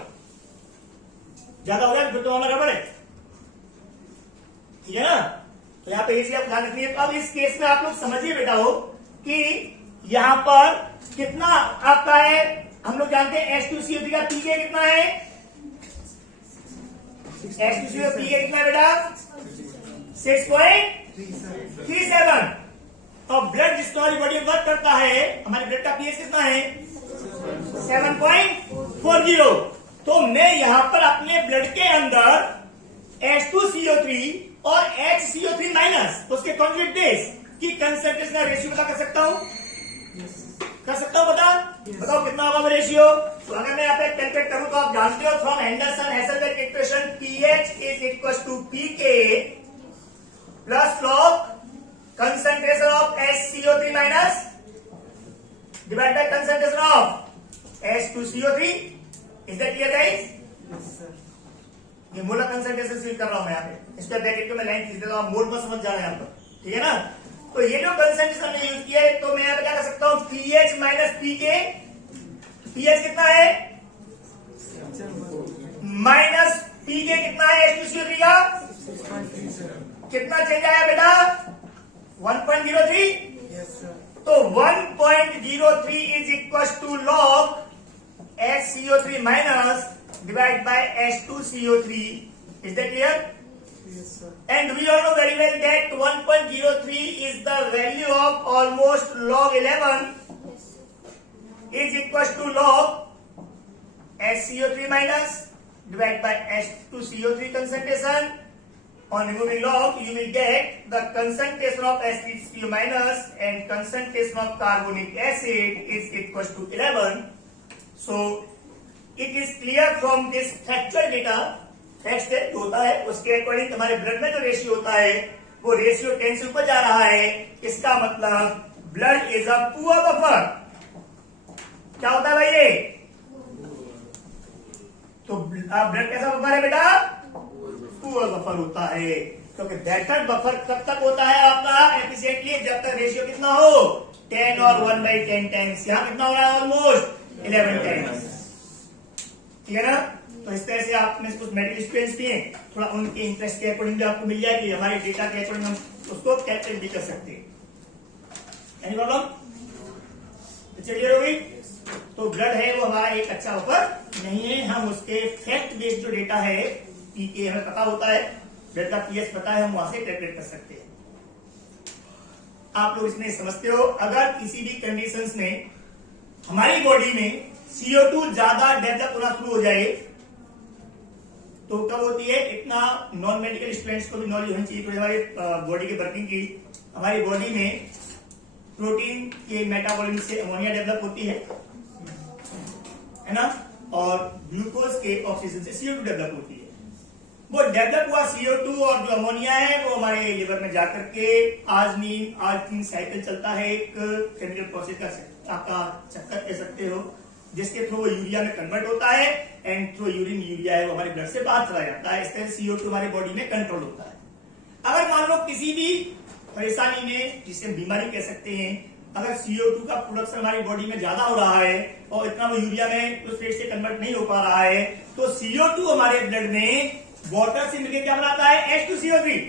ज्यादा हो गया फिर तो हमारा गड़बड़ है, ठीक है ना। तो यहाँ पे इसे आप ध्यान रखिए। तो अब इस केस में आप लोग समझिए बेटा हो कि यहाँ पर कितना आपका है, हम लोग जानते हैं H2CO3 का पीके कितना है, H2CO पीके कितना है बेटा 6.37। और ब्लड जिस हमारी बॉडी में वर्क करता है, हमारे ब्लड का पीएच कितना है 7.40। तो मैं यहां पर अपने ब्लड के अंदर H2CO3 और HCO3 माइनस उसके कॉन्जुगेट बेस की कंसंट्रेशन का रेशियो पता कर सकता हूं, कर सकता हूं बता, बताओ कितना होगा रेशियो। तो अगर मैं यहाँ पे कैलकुलेट करूं तो आप जानते हो from Henderson Hasselbalch equation pH is equal to pK plus log concentration of HCO3 minus divided by concentration of H2CO3. Is that clear guys? ये मोलर कंसंट्रेशन यूज कर रहा हूं मैं यहाँ पे, इसका ब्रैकेट को मैं लाइन खींच देता हूं, मोल पर समझ जाना है यहाँ पर, ठीक है ना। तो ये जो कंसंट्रेशन हमने यूज किया है, तो मैं यहाँ पे क्या कर सकता हूँ पीएच माइनस पीके, पीएच कितना है माइनस पीके कितना है H2CO3 का कितना चेंज आया बेटा 1.03। तो 1.03 is equal to log HCO3 minus divided by H2CO3. Is that clear? Yes, sir. And we all know very well that 1.03 is the value of almost log 11 is equal to log HCO3 minus divided by H2CO3 concentration. On removing log, you will get the concentration of H3CO minus and concentration of carbonic acid is equal to 11. So it is clear from this factual data, fact जो होता है उसके अकॉर्डिंग हमारे ब्लड में जो रेशियो होता है वो रेशियो 10 से ऊपर जा रहा है, इसका मतलब blood is a poor buffer. क्या होता है भाई ये, तो ब्लड कैसा बफर है बेटा पुअर बफर होता है, क्योंकि बेटर बफर कब तक होता है आपका एफिशिएंटली जब तक रेशियो कितना हो 10 और 1/10 टाइम्स, यहाँ कितना हो रहा है ऑलमोस्ट 11 टाइम्स, ठीक है ना। तो इस तरह से आपने कुछ मेडिकल स्टूडेंट्स भी हैं, थोड़ा उनके इंटरेस्ट के अकॉर्डिंग भी आपको मिल जाएगी, हमारे डेटा के अकॉर्डिंग हम उसको कैलकुलेट भी कर सकते हैं। एनी प्रॉब्लम, चलिए हो गई। तो ब्लड है वो हमारा एक अच्छा बफर नहीं है, हम उसके फैक्ट बेस्ड जो डेटा है पीके हमें पता होता है, ब्लड का पीएच पता है, हम वहां से कैलकुलेट कर सकते हैं। आप लोग इसमें समझते हो, अगर किसी भी कंडीशंस में हमारी बॉडी में CO2 ज्यादा डेवलप होना शुरू हो जाए तो कब होती है, इतना नॉन मेडिकल स्टूडेंट्स को भी नॉलेज होनी चाहिए थोड़ी हमारी बॉडी की वर्किंग की। हमारी बॉडी में प्रोटीन के मेटाबॉलिज्म से अमोनिया डेवलप होती है ना, और ग्लूकोज के ऑक्सीजन से CO2 डेवलप होती है। वो डेवलप हुआ CO2 और जो अमोनिया है वो हमारे लिवर में जाकर के आजमीन साइकिल चलता है, एक केमिकल प्रोसेस का आपका चक्कर कह सकते हो, जिसके थ्रू वो यूरिया में कन्वर्ट होता है एंड थ्रू यूरिन यूरिया है वो हमारे ब्लड से बाहर चला जाता है। इस तरह CO2 हमारी बॉडी में कंट्रोल होता है। अगर मान लो किसी भी परेशानी में, जिसे बीमारी कह सकते हैं, अगर CO2 का प्रोडक्शन हमारी बॉडी में ज्यादा हो रहा है और इतना वो यूरिया में उस रेट से कन्वर्ट नहीं हो पा रहा है, तो CO2 हमारे ब्लड में वाटर से मिलकर क्या बनाता है H2CO3,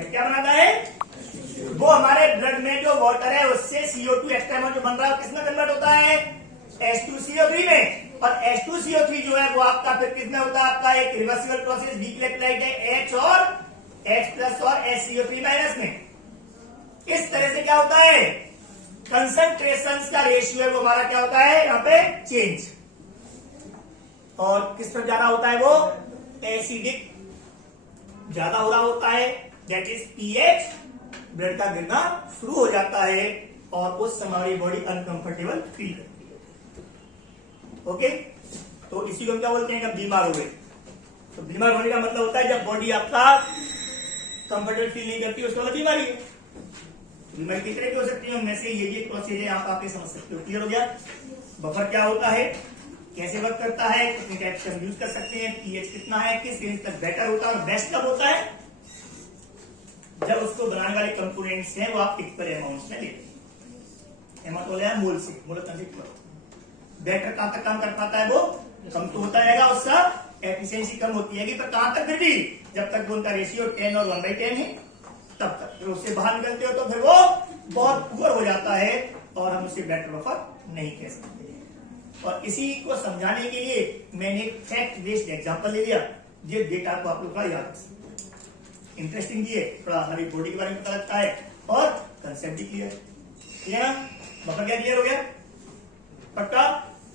क्या बनाता है, वो हमारे ब्लड में जो वाटर है उससे CO2 एक्स्ट्रा अमाउंट जो बन रहा है किसमें कन्वर्ट होता है H2CO3 में, और H2CO3 जो है वो आपका फिर किसमें होता है, आपका एक रिवर्सिबल प्रोसेस वीक इलेक्ट्रोलाइट है H और H प्लस और HCO3 माइनस में। इस तरह से क्या होता है, कंसंट्रेशन का रेशियो है वो हमारा क्या होता है यहाँ पे चेंज, और किस तरफ जा रहा होता है वो एसिडिक ज्यादा हो रहा होता है, दैट इज पीएच ब्लड का गिरना शुरू हो जाता है और उस समय हमारी बॉडी अनकंफर्टेबल फील करती है। ओके, तो इसी को हम क्या बोलते हैं, कब बीमार हो गए। तो बीमार होने का मतलब होता है जब बॉडी आपका कंफर्टेबल फील नहीं करती, उसका मतलब बीमारी है। बीमारी किस तरह की हो सकती है, उनमें से ये भी एक प्रोसेस है, आप समझ सकते हो। क्लियर हो गया, बफर क्या होता है, कैसे वर्क करता है, कितने टाइप्स हम यूज कर सकते हैं, पीएच कितना है, किस रेंज तक बेटर होता है और बेस्ट कब होता है, जब उसको बनाने वाले कंपोनेंट्स हैं वो आप इक्वल अमाउंट्स में लेते हैं। अमाउंट बोले मोल से, मोल बेटर कहां तक काम कर पाता है वो कम तो होता जाएगा, उसका एफिशिएंसी कम होती है, पर कहां तक? फिर भी जब तक वो उनका रेशियो 10 और 1/10 है तब तक। फिर उससे बाहर निकलते हो तो फिर वो बहुत पुअर हो जाता है और हम उसे बेटर बफर नहीं कह सकते। और इसी को समझाने के लिए मैंने एक फैक्ट बेस्ड एग्जांपल ले लिया। ये डेटा को आप लोग का याद रखिए, इंटरेस्टिंग भी है, थोड़ा हमारी बॉडी के बारे में पता लगता है और कंसेप्ट भी क्लियर है ना। बफर क्या क्लियर हो गया? पक्का?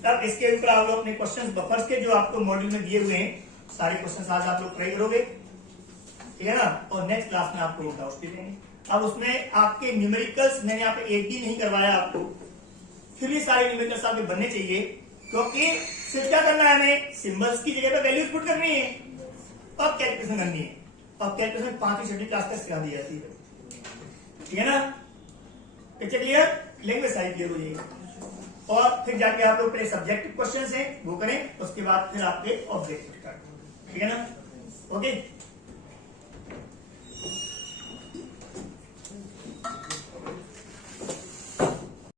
तब इसके ऊपर आप लोग अपने क्वेश्चंस बफर्स के जो आपको मॉड्यूल में दिए हुए हैं सारे क्वेश्चंस आज आप लोग ट्राई करोगे, ठीक है ना। और नेक्स्ट क्लास में आपको डाउट भी देंगे। अब उसमें आपके न्यूमेरिकल्स मैंने यहाँ पे एक भी नहीं करवाया आपको, फिर भी सारे न्यूमेरिकल्स आपके बनने चाहिए, क्योंकि सिर्फ क्या करना है, हमें सिंबल्स की जगह पे वैल्यूज पुट करनी है और कैलकुलेशन करनी है। और कैलकुलेशन 5वीं 6वीं क्लास तक सिखा दी जाती है, ठीक है ना। Picture clear? लैंग्वेज सारी क्लियर हो जाएगी। और फिर जाके आप लोग पहले सब्जेक्टिव क्वेश्चंस हैं वो करें, उसके बाद फिर आपके ऑब्जेक्टिव, ठीक है ना। ओके।